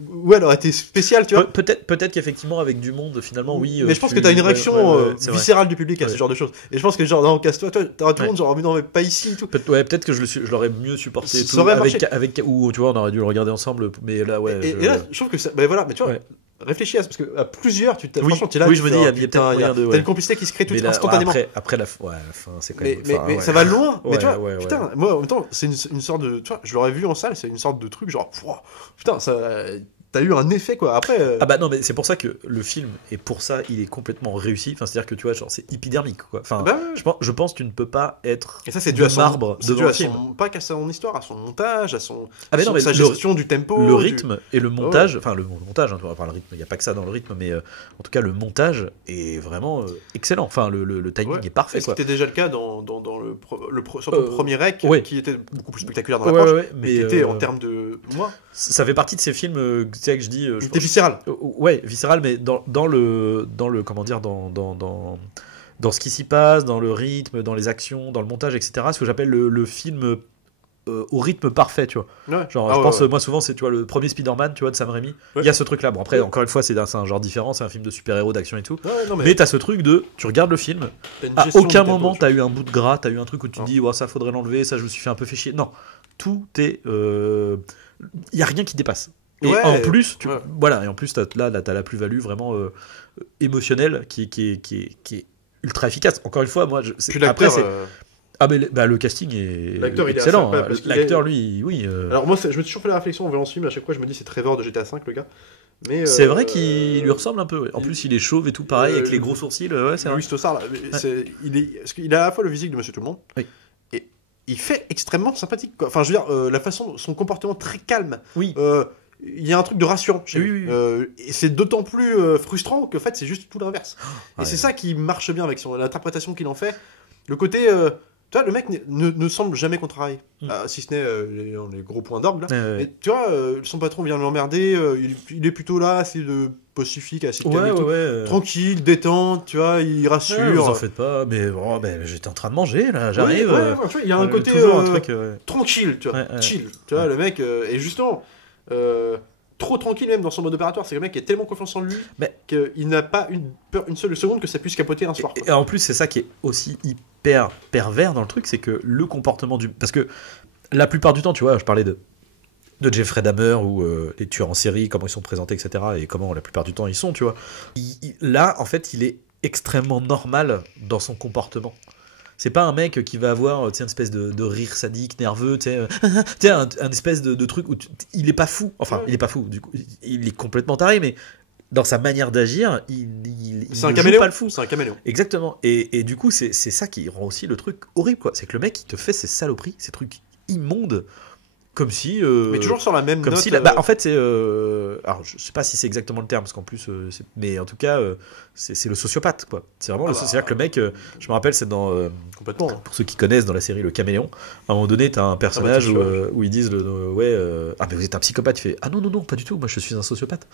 Ouais, elle aurait été spéciale, tu vois. Peut-être qu'effectivement, avec du monde, finalement, oui. Mais je pense que t'as une réaction viscérale du public à ce genre de choses. Et je pense que, genre, non, casse-toi, t'auras tout le monde, genre, mais non, mais pas ici et tout. Peut-être que je l'aurais mieux supporté. Ou tu vois, on aurait dû le regarder ensemble. Mais là, ouais. Et là, je trouve que ça. Ben voilà, mais tu vois. Réfléchis à ça, parce qu'à plusieurs, franchement, tu es là. Oui, je me dis, il y a peut-être moyen de. T'as une complicité qui se crée tout instantanément. Après la fin, c'est quand même. Mais ça va loin. Mais tu vois, putain, moi, en même temps, c'est une sorte de. Tu vois, je l'aurais vu en salle, c'est une sorte de truc, genre, putain, ça. T'as eu un effet, quoi. Après. Ah bah non, mais c'est pour ça que le film, et pour ça, il est complètement réussi. Enfin, c'est-à-dire que tu vois, genre, c'est épidermique, quoi. Enfin, je pense que tu ne peux pas être. Et ça, c'est dû à son marbre devant le film. Pas qu'à son histoire, à son montage, à son. Sa gestion du tempo. Le rythme et le montage. Enfin, le montage, hein, le rythme, il n'y a pas que ça dans le rythme, mais en tout cas, le montage est vraiment excellent. Enfin, le timing est parfait, quoi. C'était déjà le cas dans surtout le premier rec, qui était beaucoup plus spectaculaire dans l'approche, mais qui était en termes de. Ça fait partie de ces films. Tu sais que je dis. C'était viscéral. Ouais, viscéral, mais dans le comment dire, dans ce qui s'y passe, dans le rythme, dans les actions, dans le montage, etc. Ce que j'appelle le film au rythme parfait, tu vois. Ouais. Genre, je pense, moi souvent, c'est, tu vois, le premier Spider-Man, tu vois, de Sam Raimi. Il y a ce truc-là. Bon, après, encore une fois, c'est un genre différent, c'est un film de super-héros, d'action et tout. Mais t'as ce truc de, tu regardes le film, à aucun moment t'as eu un bout de gras, t'as eu un truc où tu te dis, ça faudrait l'enlever, ça je me suis fait un peu fait chier. Non, tout est, y a rien qui dépasse. Et en plus, voilà, et en plus, t'as la plus-value vraiment émotionnelle qui est ultra efficace. Encore une fois, moi, après, le casting est excellent. L'acteur, lui, oui. Alors moi, je me suis toujours fait la réflexion en voyant ce film. À chaque fois, je me dis, c'est Trevor de GTA 5, le gars. Mais c'est vrai qu'il lui ressemble un peu. Ouais. En plus, il est chauve et tout pareil, avec les gros sourcils. C'est Louis Stossard, là, il a à la fois le physique de Monsieur Tout le Monde. Oui. Et il fait extrêmement sympathique, quoi. Enfin, je veux dire, la façon, son comportement très calme. Oui. Il y a un truc de rassurant chez lui. Et c'est d'autant plus frustrant que en fait c'est juste tout l'inverse. Et c'est ça qui marche bien avec l'interprétation qu'il en fait. Le côté, tu vois, le mec ne semble jamais contrarié, si ce n'est les gros points d'orgue là. Mais tu vois, son patron vient l'emmerder, il est plutôt là, c'est de pacifique, assez calme, tranquille, détente, tu vois, il rassure. Vous en faites pas, mais j'étais en train de manger là, j'arrive. Tu vois, il y a un côté tranquille, tu vois, chill, tu vois, le mec, et justement. Trop tranquille même dans son mode opératoire, c'est que le mec qui a tellement confiance en lui qu'il n'a pas une seule seconde que ça puisse capoter un soir. Et en plus c'est ça qui est aussi hyper pervers dans le truc, c'est que le comportement parce que la plupart du temps, tu vois, je parlais de Jeffrey Dahmer ou les tueurs en série, comment ils sont présentés, etc. et comment la plupart du temps ils sont, tu vois. Là en fait il est extrêmement normal dans son comportement. C'est pas un mec qui va avoir une espèce de rire sadique, nerveux, un espèce de truc où il est pas fou. Enfin, il est pas fou, du coup, il est complètement taré, mais dans sa manière d'agir, il c'est un caméléon. Pas le fou. C'est un caméléon. Exactement. Et du coup, c'est ça qui rend aussi le truc horrible, quoi. C'est que le mec, il te fait ces saloperies, ces trucs immondes. Comme si. Mais toujours sur la même note. En fait, c'est. Alors, je sais pas si c'est exactement le terme, parce qu'en plus. Mais en tout cas, c'est le sociopathe, quoi. C'est vraiment c'est-à-dire que le mec. Je me rappelle, c'est dans. Complètement. Pour ceux qui connaissent dans la série Le Caméléon, à un moment donné, t'as un personnage où ils disent ah, mais vous êtes un psychopathe. Il fait ah non, pas du tout, moi je suis un sociopathe.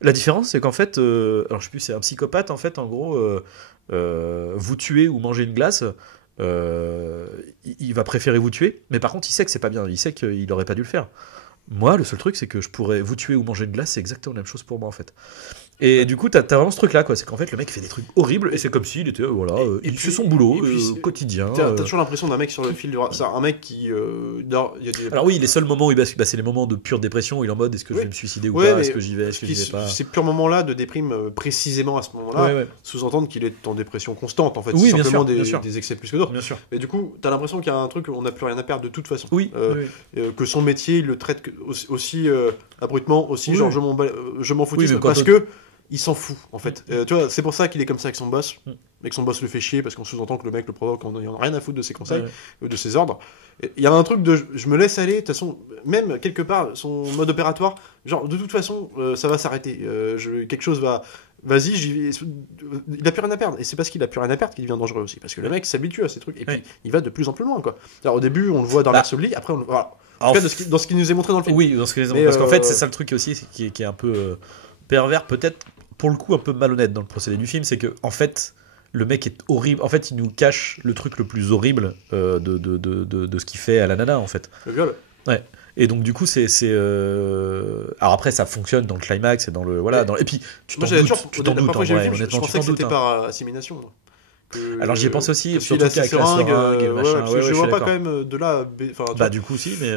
La différence, c'est qu'en fait. Alors, je sais plus, c'est un psychopathe, en fait, en gros. Vous tuer ou manger une glace. Il va préférer vous tuer, mais par contre il sait que c'est pas bien, il sait qu'il aurait pas dû le faire. Moi, le seul truc, c'est que je pourrais vous tuer ou manger une glace, c'est exactement la même chose pour moi en fait. Et du coup, t'as vraiment ce truc-là, quoi. C'est qu'en fait, le mec fait des trucs horribles et c'est comme s'il était, il fait son boulot quotidien. T'as toujours l'impression d'un mec sur le fil de. C'est un mec qui. Alors oui, les seuls moments où il bascule, c'est les moments de pure dépression où il est en mode est-ce que je vais me suicider ou pas, est-ce que j'y vais, est-ce que j'y vais pas. Ces purs moments-là de déprime, précisément à ce moment-là, sous-entendent qu'il est en dépression constante en fait. Oui, c'est simplement bien des excès plus que d'autres. Bien sûr. Mais du coup, t'as l'impression qu'il y a un truc où on n'a plus rien à perdre de toute façon. Oui. Que son métier, il le traite aussi abruptement, aussi genre je m'en foutis parce que. Il s'en fout en fait. Tu vois, c'est pour ça qu'il est comme ça avec son boss, et que son boss le fait chier parce qu'on sous-entend que le mec le provoque, il en a rien à foutre de ses conseils, de ses ordres. Il y a un truc de je me laisse aller, de toute façon, même quelque part, son mode opératoire, genre de toute façon, ça va s'arrêter. Quelque chose va vas-y, il a plus rien à perdre. Et c'est parce qu'il a plus rien à perdre qu'il devient dangereux aussi. Parce que le mec s'habitue à ces trucs. Et puis, il va de plus en plus loin, quoi. Alors, au début, on le voit dans l'absolu, après, voilà. En tout cas, dans ce qui nous est montré dans le film. Oui, dans ce qui nous est montré. Parce qu'en fait, c'est ça le truc aussi, qui est un peu pervers, peut-être, pour le coup, un peu malhonnête dans le procédé du film. C'est que, en fait, le mec est horrible. En fait, il nous cache le truc le plus horrible de ce qu'il fait à la nana, en fait. Le viol. Ouais. Et donc, du coup, alors après, ça fonctionne dans le climax et dans le. Voilà. Et puis, tu t'en doutes. Je pensais que c'était par assimilation. Alors j'y ai pensé aussi, surtout avec la seringue, je vois pas quand même de là. Bah du coup si, mais.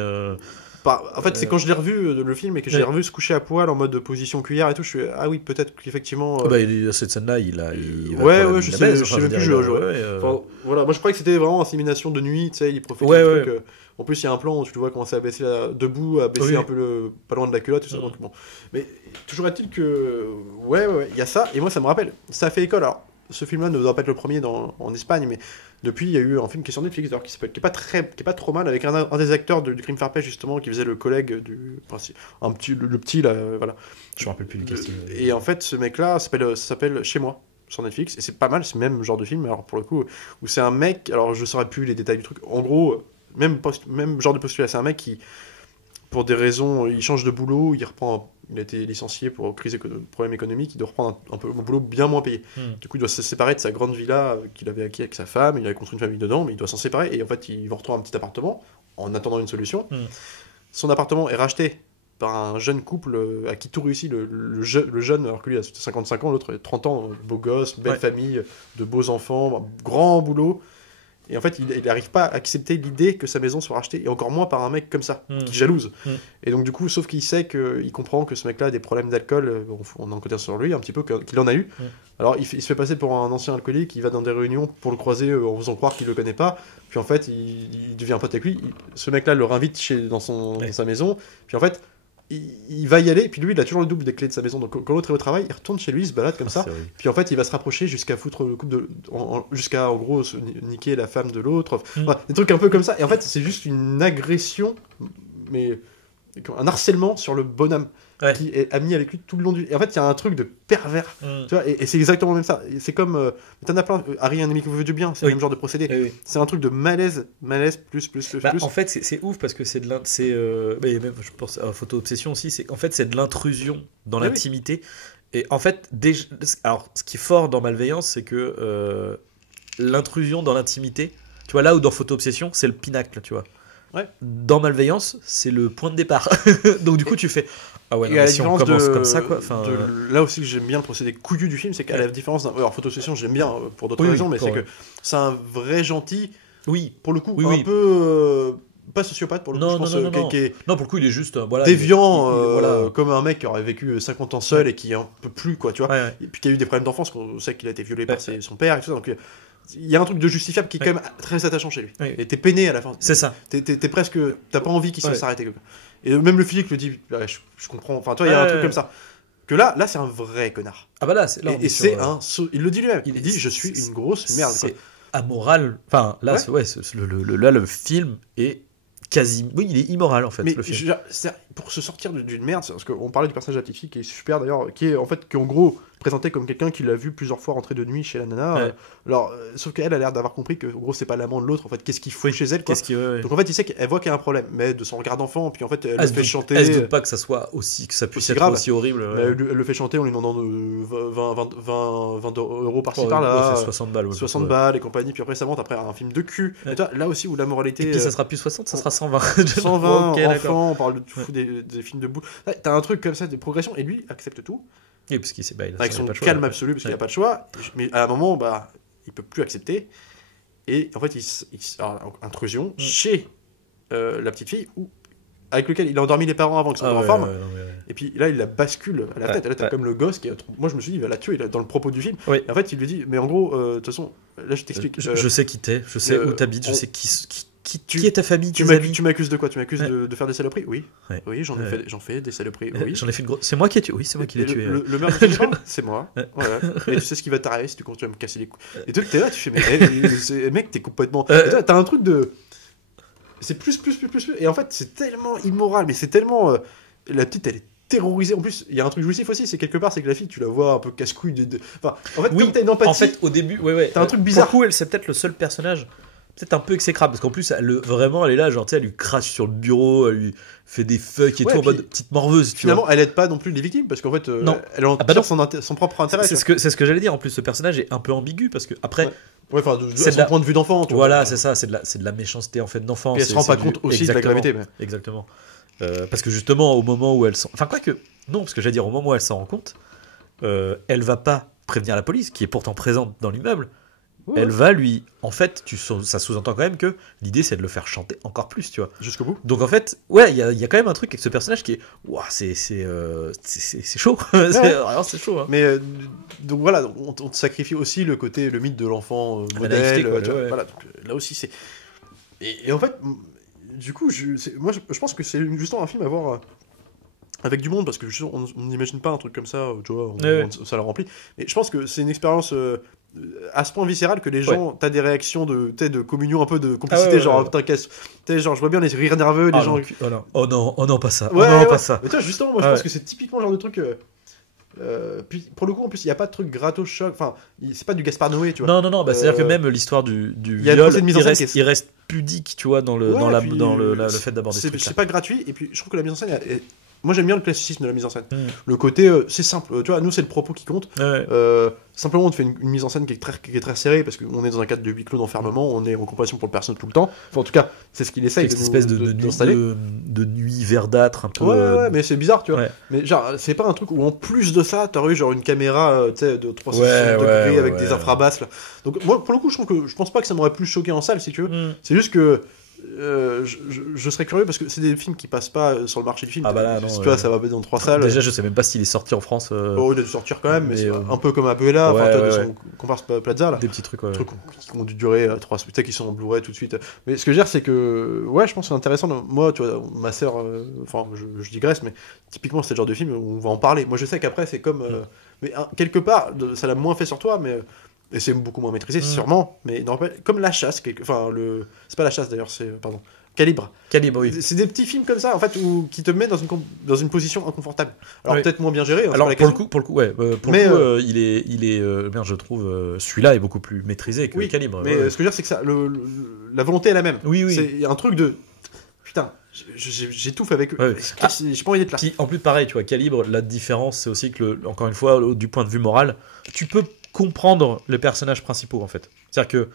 En fait, c'est quand je l'ai revu le film et que j'ai revu se coucher à poil en mode position cuillère et tout, je suis ah oui peut-être qu'effectivement. Bah cette scène-là, il ouais je sais même plus voilà, moi je croyais que c'était vraiment assimilation de nuit, tu sais, il profite du truc. En plus, il y a un plan où tu le vois commencer à baisser debout, à baisser un peu pas loin de la culotte, tout ça. Donc bon, mais toujours est-il que il y a ça et moi ça me rappelle, ça fait école alors. Ce film-là ne doit pas être le premier en Espagne, mais depuis, il y a eu un film qui est sur Netflix, qui est pas trop mal, avec un des acteurs du Crime Fair Play, justement, qui faisait le collègue le petit, là, voilà. Je me rappelle plus du casting. Et en fait, ce mec-là, ça s'appelle Chez moi, sur Netflix, et c'est pas mal, c'est le même genre de film, alors pour le coup, où c'est un mec, alors je saurais plus les détails du truc, en gros, même genre de postulat, c'est un mec qui, pour des raisons, il change de boulot, il a été licencié pour problème économique, il doit reprendre un boulot bien moins payé. Du coup, il doit se séparer de sa grande villa qu'il avait acquis avec sa femme, il avait construit une famille dedans, mais il doit s'en séparer, et en fait, il va retrouver un petit appartement, en attendant une solution. Son appartement est racheté par un jeune couple à qui tout réussit, le jeune, alors que lui a 55 ans, l'autre a 30 ans, beau gosse, belle famille, de beaux enfants, grand boulot. Et en fait, il n'arrive pas à accepter l'idée que sa maison soit rachetée, et encore moins par un mec comme ça, qui jalouse. Et donc du coup, sauf qu'il sait il comprend que ce mec-là a des problèmes d'alcool, on en connaît sur lui un petit peu, qu'il en a eu. Alors il se fait passer pour un ancien alcoolique, il va dans des réunions pour le croiser en faisant croire qu'il le connaît pas, puis en fait, il devient pote avec lui. Ce mec-là le réinvite dans sa maison, puis en fait, il va y aller, et puis lui il a toujours le double des clés de sa maison, donc quand l'autre est au travail, il retourne chez lui, il se balade comme ça, puis en fait il va se rapprocher jusqu'à foutre le couple jusqu'à en gros niquer la femme de l'autre, des trucs un peu comme ça, et en fait c'est juste une agression, mais un harcèlement sur le bonhomme qui est ami avec lui tout le long du... Et en fait il y a un truc de pervers, tu vois, et c'est exactement même ça, c'est comme t'en as plein, Harry un ami qui vous veut du bien, c'est le même genre de procédé, c'est un truc de malaise plus. En fait c'est ouf parce que c'est de même je pense à Photo Obsession aussi, en fait c'est de l'intrusion dans l'intimité, et en fait alors ce qui est fort dans Malveillance, c'est que l'intrusion dans l'intimité, tu vois, là où dans Photo Obsession c'est le pinacle, tu vois. Dans Malveillance, c'est le point de départ. Donc du coup, tu fais ah ouais, non, si on commence comme ça, quoi. Là aussi, j'aime bien le procédé couillu du film, c'est qu'à la différence alors Photo Obsession, j'aime bien pour d'autres raisons, mais c'est que c'est un vrai gentil. Oui. Pour le coup, un peu pas sociopathe pour le coup, je pense, qui est non, pour le coup, il est juste déviant, comme un mec qui aurait vécu 50 ans seul et qui en peut plus, quoi, tu vois. Et puis qui a eu des problèmes d'enfance, qu'on sait qu'il a été violé par son père et tout ça, donc il y a un truc de justifiable qui est quand même très attachant chez lui. Et t'es peiné à la fin. C'est ça. T'es presque... T'as pas envie qu'il se fasse arrêter. Et même le physique le dit, je comprends. Enfin, toi, il y a un truc comme ça. Que là c'est un vrai connard. Ah bah là, et c'est il le dit lui-même. Il dit, je suis une grosse merde. C'est amoral. Enfin, là, le film est quasi... Oui, il est immoral, en fait, mais le film. Pour se sortir d'une merde, parce qu'on parlait du personnage de la petite fille qui est super d'ailleurs, qui est en fait, qui en gros présenté comme quelqu'un qui l'a vu plusieurs fois rentrer de nuit chez la nana. Alors, sauf qu'elle a l'air d'avoir compris que en gros c'est pas l'amant de l'autre, en fait, qu'est-ce qu'il faut chez elle, quoi. Donc en fait, il sait qu'elle voit qu'il y a un problème, mais de son regard d'enfant, puis en fait, elle le fait chanter. Elle se doute pas que ça puisse être grave, aussi horrible. Elle le fait chanter en lui demandant 20 euros par-ci par-là. 60 balles. 60 balles et compagnie, puis après ça monte après un film de cul. Et toi, là aussi où la moralité. Et puis ça sera plus 60, ça sera 120. 120 enfants, on parle des films de boule. T'as un truc comme ça, des progressions, et lui accepte tout. Et parce qu'il s'est avec son calme absolu, parce qu'il n'a pas de choix. Mais à un moment, il peut plus accepter. Et en fait, intrusion chez la petite fille, avec lequel il a endormi les parents avant qu'ils soient en forme. Et puis là, il la bascule à la tête. Et là, t'as comme le gosse qui moi, je me suis dit, il va la tuer dans le propos du film. Et en fait, il lui dit, mais en gros, de toute façon, là, je t'explique. Je sais qui t'es, je sais où t'habites, je sais qui est ta famille, tes amis. Tu m'accuses de quoi? Tu m'accuses de faire des saloperies? Oui. Oui, j'en fais des saloperies. Oui. J'en ai fait une grosse. C'est moi qui ai tué. Oui, c'est moi qui l'ai tué. Le meurtre de c'est moi. Voilà. Et tu sais ce qui va t'arriver si tu continues à me casser les couilles. Et toi, t'es là, tu fais, mais mec, t'es complètement. T'as un truc de. C'est plus. Et en fait, c'est tellement immoral, mais c'est tellement. La petite, elle est terrorisé. En plus, il y a un truc jouissif aussi, c'est quelque part, c'est que la fille, tu la vois un peu casse-couille. Enfin, en fait, comme t'as une empathie. En fait, au début, t'as un truc bizarre. Pour le coup, c'est peut-être le seul personnage, peut-être un peu exécrable, parce qu'en plus, vraiment, elle est là, genre, tu sais, elle lui crache sur le bureau, elle lui fait des fuck et tout, en mode petite morveuse. Finalement, elle aide pas non plus les victimes, parce qu'en fait, elle en tire son propre intérêt. C'est ce que j'allais dire. En plus, ce personnage est un peu ambigu, parce que après. Ouais, enfin, c'est son point de vue d'enfant. Voilà, c'est ça, c'est de la méchanceté en fait d'enfant. Et elle se rend pas compte aussi de la gravité. Exactement. Parce que justement, au moment où elle s'en... Enfin, quoique, non, parce que j'allais dire, au moment où elle s'en rend compte, elle va pas prévenir la police, qui est pourtant présente dans l'immeuble. Ouais. Elle va lui... En fait, ça sous-entend quand même que l'idée, c'est de le faire chanter encore plus, tu vois. Jusqu'au bout. Donc, en fait, ouais, il y a quand même un truc avec ce personnage qui est... Ouah, c'est chaud. Ouais. C'est chaud. Hein. Mais, donc voilà, on sacrifie aussi le mythe de l'enfant modèle. Quoi, voilà, donc, là aussi, c'est... Et en fait... Du coup, moi, je pense que c'est justement un film à voir avec du monde, parce que on n'imagine pas un truc comme ça, tu vois, ça le remplit. Mais je pense que c'est une expérience à ce point viscérale que les gens, t'as des réactions de communion, un peu de complicité, genre, genre, je vois bien les rires nerveux, les gens... Oh non, pas ça. Pas ça. Mais toi, justement, moi, je pense que c'est typiquement le genre de truc... puis pour le coup, en plus, il n'y a pas de truc gratos choc. Enfin, c'est pas du Gaspard Noé, tu vois. Non. C'est-à-dire que même l'histoire du viol, il reste pudique, tu vois, dans le fait d'aborder ce truc. C'est pas gratuit. Et puis, je trouve que la mise en scène moi, j'aime bien le classicisme de la mise en scène. Le côté, c'est simple. Tu vois, nous, c'est le propos qui compte. Simplement, on te fait une mise en scène qui est très serrée, parce qu'on est dans un cadre de huis clos d'enfermement, on est en compassion pour le personnage tout le temps. Enfin, en tout cas, c'est ce qu'il essaye cette espèce de nuit verdâtre un peu. Ouais, mais c'est bizarre, tu vois. Ouais. Mais genre, c'est pas un truc où en plus de ça, t'aurais eu genre une caméra de 360 degrés avec des infrabasses. Là. Donc, moi, pour le coup, je pense pas que ça m'aurait plus choqué en salle, si tu veux. C'est juste que. Je serais curieux parce que c'est des films qui passent pas sur le marché du film. Ah bah là, non, tu vois, ça va dans 3 salles. Déjà, je sais même pas s'il est sorti en France. Oh, il a dû sortir quand même, mais c'est un peu comme Abuela, de son comparse Plaza là. Des petits trucs, qui ont dû durer 3 semaines, qui sont en Blu-ray tout de suite. Mais ce que je veux dire, c'est que, je pense que c'est intéressant. Moi, tu vois, ma sœur, je digresse, mais typiquement, c'est le genre de film où on va en parler. Moi, je sais qu'après, c'est comme. Mais quelque part, ça l'a moins fait sur toi, mais. Et c'est beaucoup moins maîtrisé, sûrement, mais non, comme La Chasse, c'est pas La Chasse d'ailleurs, pardon, Calibre, oui. C'est des petits films comme ça, en fait, qui te mettent dans une position inconfortable. Alors peut-être moins bien géré. Alors pour le coup, il est bien, je trouve, celui-là est beaucoup plus maîtrisé que Calibre. Mais ce que je veux dire, c'est que ça, la volonté est la même. Oui. Il y a un truc de putain. J'étouffe avec eux. J'ai pas envie d'être là. En plus, pareil, tu vois, Calibre, la différence, c'est aussi que, encore une fois, du point de vue moral, tu peux comprendre les personnages principaux, en fait. C'est-à-dire que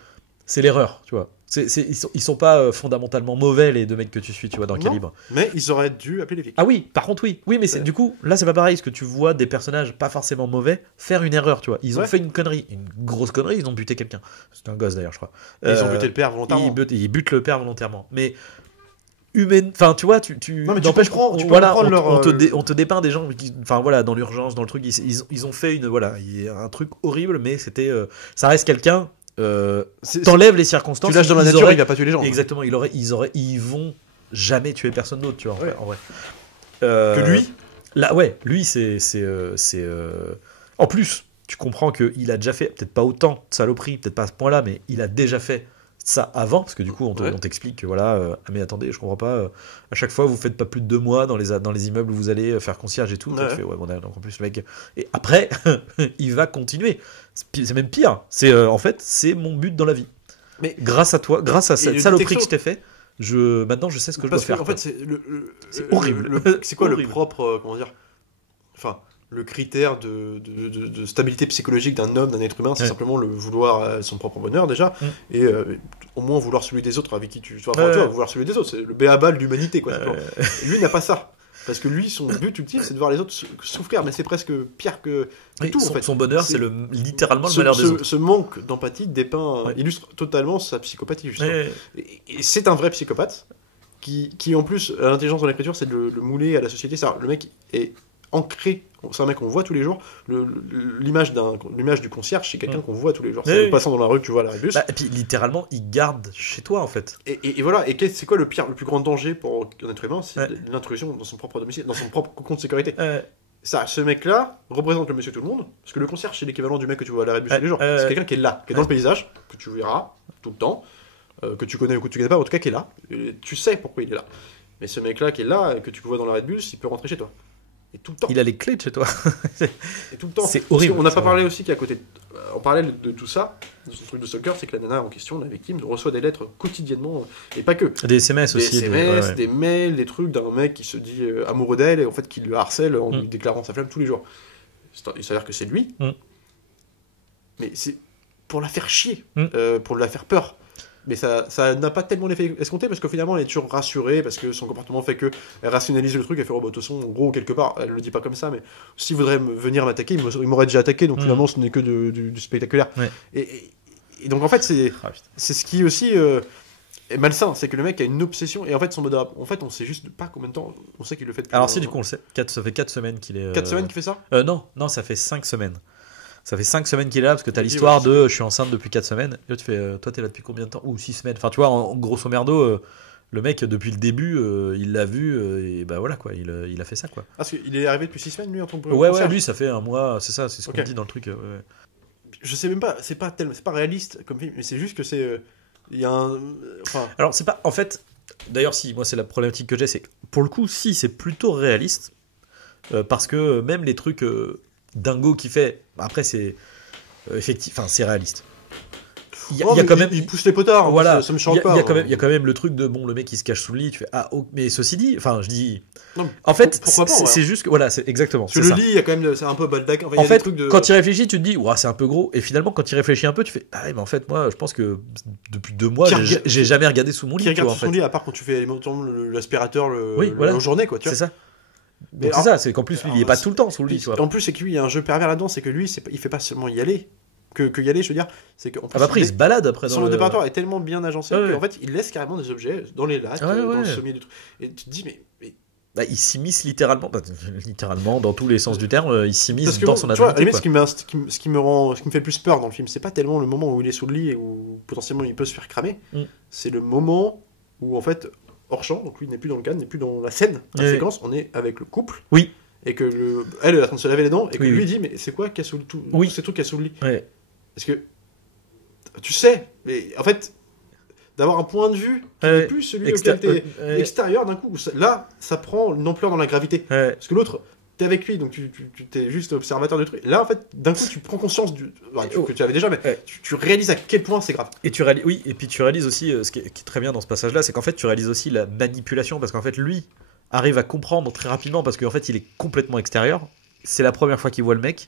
c'est l'erreur, tu vois. Ils sont pas fondamentalement mauvais, les deux mecs que tu suis, tu vois, dans Calibre. Mais ils auraient dû appeler les flics. Ah oui, par contre, oui. Oui, mais du coup, là, c'est pas pareil, parce que tu vois des personnages pas forcément mauvais faire une erreur, tu vois. Ils ont fait une connerie, une grosse connerie, ils ont buté quelqu'un. C'était un gosse, d'ailleurs, je crois. Ils ont buté le père volontairement. Ils butent le père volontairement. Mais... Enfin, tu vois, non, mais n'empêche qu'on on te dépeint des gens qui, enfin voilà, dans l'urgence, dans le truc, ils ont fait un truc horrible, mais c'était, ça reste quelqu'un. T'enlèves les circonstances. Tu lâches dans la nature, il va pas tuer les gens. Exactement, ils vont jamais tuer personne d'autre, tu vois. En vrai. Que lui. Là, lui, c'est. En plus, tu comprends qu'il a déjà fait, peut-être pas autant de saloperies, peut-être pas à ce point-là, mais il a déjà fait ça avant, parce que du coup on t'explique que voilà, mais attendez, je comprends pas, à chaque fois vous faites pas plus de 2 mois dans les immeubles où vous allez faire concierge et tout, tu fais donc en plus le mec, et après il va continuer, c'est même pire, c'est en fait c'est mon but dans la vie, mais grâce à toi, grâce à cette saloperie que je t'ai fait, maintenant je sais ce que je dois faire. En fait c'est horrible. C'est quoi le propre, comment dire, enfin le critère de stabilité psychologique d'un homme, d'un être humain, c'est simplement le vouloir son propre bonheur déjà, et au moins vouloir celui des autres avec qui tu vois, vouloir celui des autres, c'est le béaba de l'humanité, quoi. Lui n'a pas ça, parce que lui, son but ultime, c'est de voir les autres souffrir, mais c'est presque pire que tout, en fait. Son bonheur, c'est littéralement le malheur des autres. Ce manque d'empathie illustre totalement sa psychopathie, justement. Et c'est un vrai psychopathe, qui en plus, à l'intelligence de l'écriture, c'est de le mouler à la société. Le mec est ancré, c'est un mec qu'on voit tous les jours. L'image du concierge, c'est quelqu'un qu'on voit tous les jours. C'est en passant dans la rue que tu vois l'arrêt de bus. Et puis littéralement, il garde chez toi, en fait. Et voilà. Et c'est quoi le plus grand danger pour un être humain? C'est l'intrusion dans son propre domicile, dans son propre cocon de sécurité. Ce mec-là représente le monsieur tout le monde, parce que le concierge, c'est l'équivalent du mec que tu vois à l'arrêt de bus tous les jours. C'est quelqu'un qui est là, qui est dans le paysage, que tu verras tout le temps, que tu connais ou que tu connais pas, en tout cas qui est là. Et tu sais pourquoi il est là. Mais ce mec-là qui est là, que tu vois dans l'arrêt de bus, il peut rentrer chez toi. Et tout le temps. Il a les clés de chez toi. Et tout le temps. C'est horrible. On n'a pas parlé aussi qu'à côté, en parallèle de tout ça, de ce truc de stalker, c'est que la nana en question, la victime, reçoit des lettres quotidiennement, et pas que. Des SMS aussi. Des SMS, des mails, des trucs d'un mec qui se dit amoureux d'elle, et en fait qui le harcèle en lui déclarant sa flamme tous les jours. Il s'avère que c'est lui, mais c'est pour la faire chier, pour la faire peur. Mais ça n'a pas tellement l'effet escompté parce que finalement elle est toujours rassurée parce que son comportement fait qu'elle rationalise le truc, elle fait oh bah de toute façon en gros quelque part elle le dit pas comme ça mais s'il voudrait venir m'attaquer il m'aurait déjà attaqué donc finalement ce n'est que du spectaculaire. Et donc en fait c'est ce qui aussi est malsain, c'est que le mec a une obsession et en fait son mode en fait on sait juste pas combien de temps, on sait qu'il le fait depuis. Alors si du coup on le sait, ça fait 4 semaines qu'il est 4 semaines qu'il fait ça non ça fait 5 semaines. Ça fait 5 semaines qu'il est là, parce que t'as l'histoire de je suis enceinte depuis 4 semaines. Et là, tu fais toi, t'es là depuis combien de temps? Ou 6 semaines. Enfin, tu vois, en grosso merdo, le mec, depuis le début, il l'a vu, et bah voilà, quoi. Il a fait ça, quoi. Parce qu'il est arrivé depuis 6 semaines, lui, en tant que. Ouais, lui, ça fait un mois, c'est ça, c'est ce qu'on dit dans le truc. Je sais même pas, c'est pas réaliste comme film, mais c'est juste que c'est. Il y a un. Enfin. Alors, c'est pas. En fait, d'ailleurs, si, moi, c'est la problématique que j'ai, c'est que pour le coup, si, c'est plutôt réaliste. Parce que même les trucs. Dingo qui fait. Après, c'est effectif. Enfin, c'est réaliste. Il y a quand même. Il pousse les potards. Voilà. Ça me change pas. Il y a quand même le truc de bon, le mec il se cache sous le lit. Tu fais mais ceci dit, enfin, je dis. Non, en fait, pourquoi pas, c'est juste que voilà, c'est exactement. Sur le lit, il y a quand même, c'est un peu baldac. En fait, quand il réfléchit, tu te dis, ouais, c'est un peu gros. Et finalement, quand il réfléchit un peu, tu fais, ah mais en fait, moi, je pense que depuis 2 mois, j'ai jamais regardé sous mon lit. Qui regarde sous son lit, à part quand tu fais l'aspirateur la journée, quoi. C'est ça. C'est ça, c'est qu'en plus lui il est pas tout le temps sous le lit, tu vois. En plus c'est que lui il y a un jeu pervers là-dedans, c'est que lui il fait pas seulement y aller, que y aller, je veux dire, c'est qu'en plus après il se balade après dans son déparatoire est tellement bien agencé qu'en fait il laisse carrément des objets dans les lattes, dans le sommier du truc. Et tu te dis mais bah, il s'immisce littéralement dans tous les sens du terme, il s'immisce dans son intimité. À la limite, ce qui me fait le plus peur dans le film, c'est pas tellement le moment où il est sous le lit et où potentiellement il peut se faire cramer, c'est le moment où en fait hors champ, donc lui n'est plus dans le cadre, n'est plus dans la scène, la séquence, on est avec le couple. Oui. Et que elle est en train de se laver les dents, et que lui dit, mais c'est quoi qu'il y a sous le tout, ces trucs qu'il y a sous le lit? Parce que, tu sais, mais en fait, d'avoir un point de vue qui n'est plus celui auquel t'es extérieur d'un coup, là, ça prend une ampleur dans la gravité. Parce que l'autre, t'es avec lui, donc tu t'es juste observateur du truc. Là, en fait, d'un coup, tu prends conscience que tu avais déjà, mais tu réalises à quel point c'est grave. Et puis tu réalises aussi, ce qui est très bien dans ce passage-là, c'est qu'en fait, tu réalises aussi la manipulation, parce qu'en fait, lui arrive à comprendre très rapidement, parce qu'en fait, il est complètement extérieur. C'est la première fois qu'il voit le mec.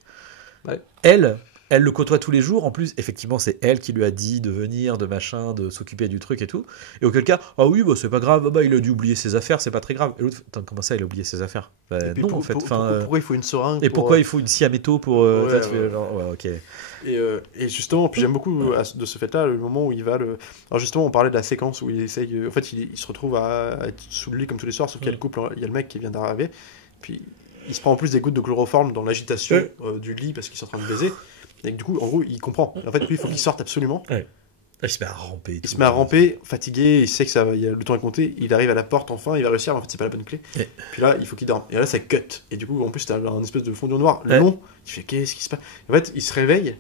Elle le côtoie tous les jours. En plus, effectivement, c'est elle qui lui a dit de venir, de machin, de s'occuper du truc et tout. Et auquel cas, ah oui, bah c'est pas grave, bah il a dû oublier ses affaires, c'est pas très grave. Et l'autre, comment ça, il a oublié ses affaires? Non, en fait. Pourquoi il faut une seringue? Et pourquoi il faut une scie à métaux pour. Ok. Et justement, puis j'aime beaucoup de ce fait-là, le moment où il va. Alors justement, on parlait de la séquence où il essaye. En fait, il se retrouve à être sous le lit comme tous les soirs, sauf qu'il y a le couple, il y a le mec qui vient d'arriver. Puis il se prend en plus des gouttes de chloroforme dans l'agitation du lit parce qu'ils sont en train de baiser. Et du coup, en gros, il comprend. En fait, lui, il faut qu'il sorte absolument. Il se met à ramper. Il se met à ramper, fatigué, il sait que le temps est compté. Il arrive à la porte enfin, il va réussir, mais en fait, c'est pas la bonne clé. Puis là, il faut qu'il dorme. Et là, ça cut. Et du coup, en plus, t'as un espèce de fondure noir long. Tu fais, qu'est-ce qui se passe? En fait, il se réveille.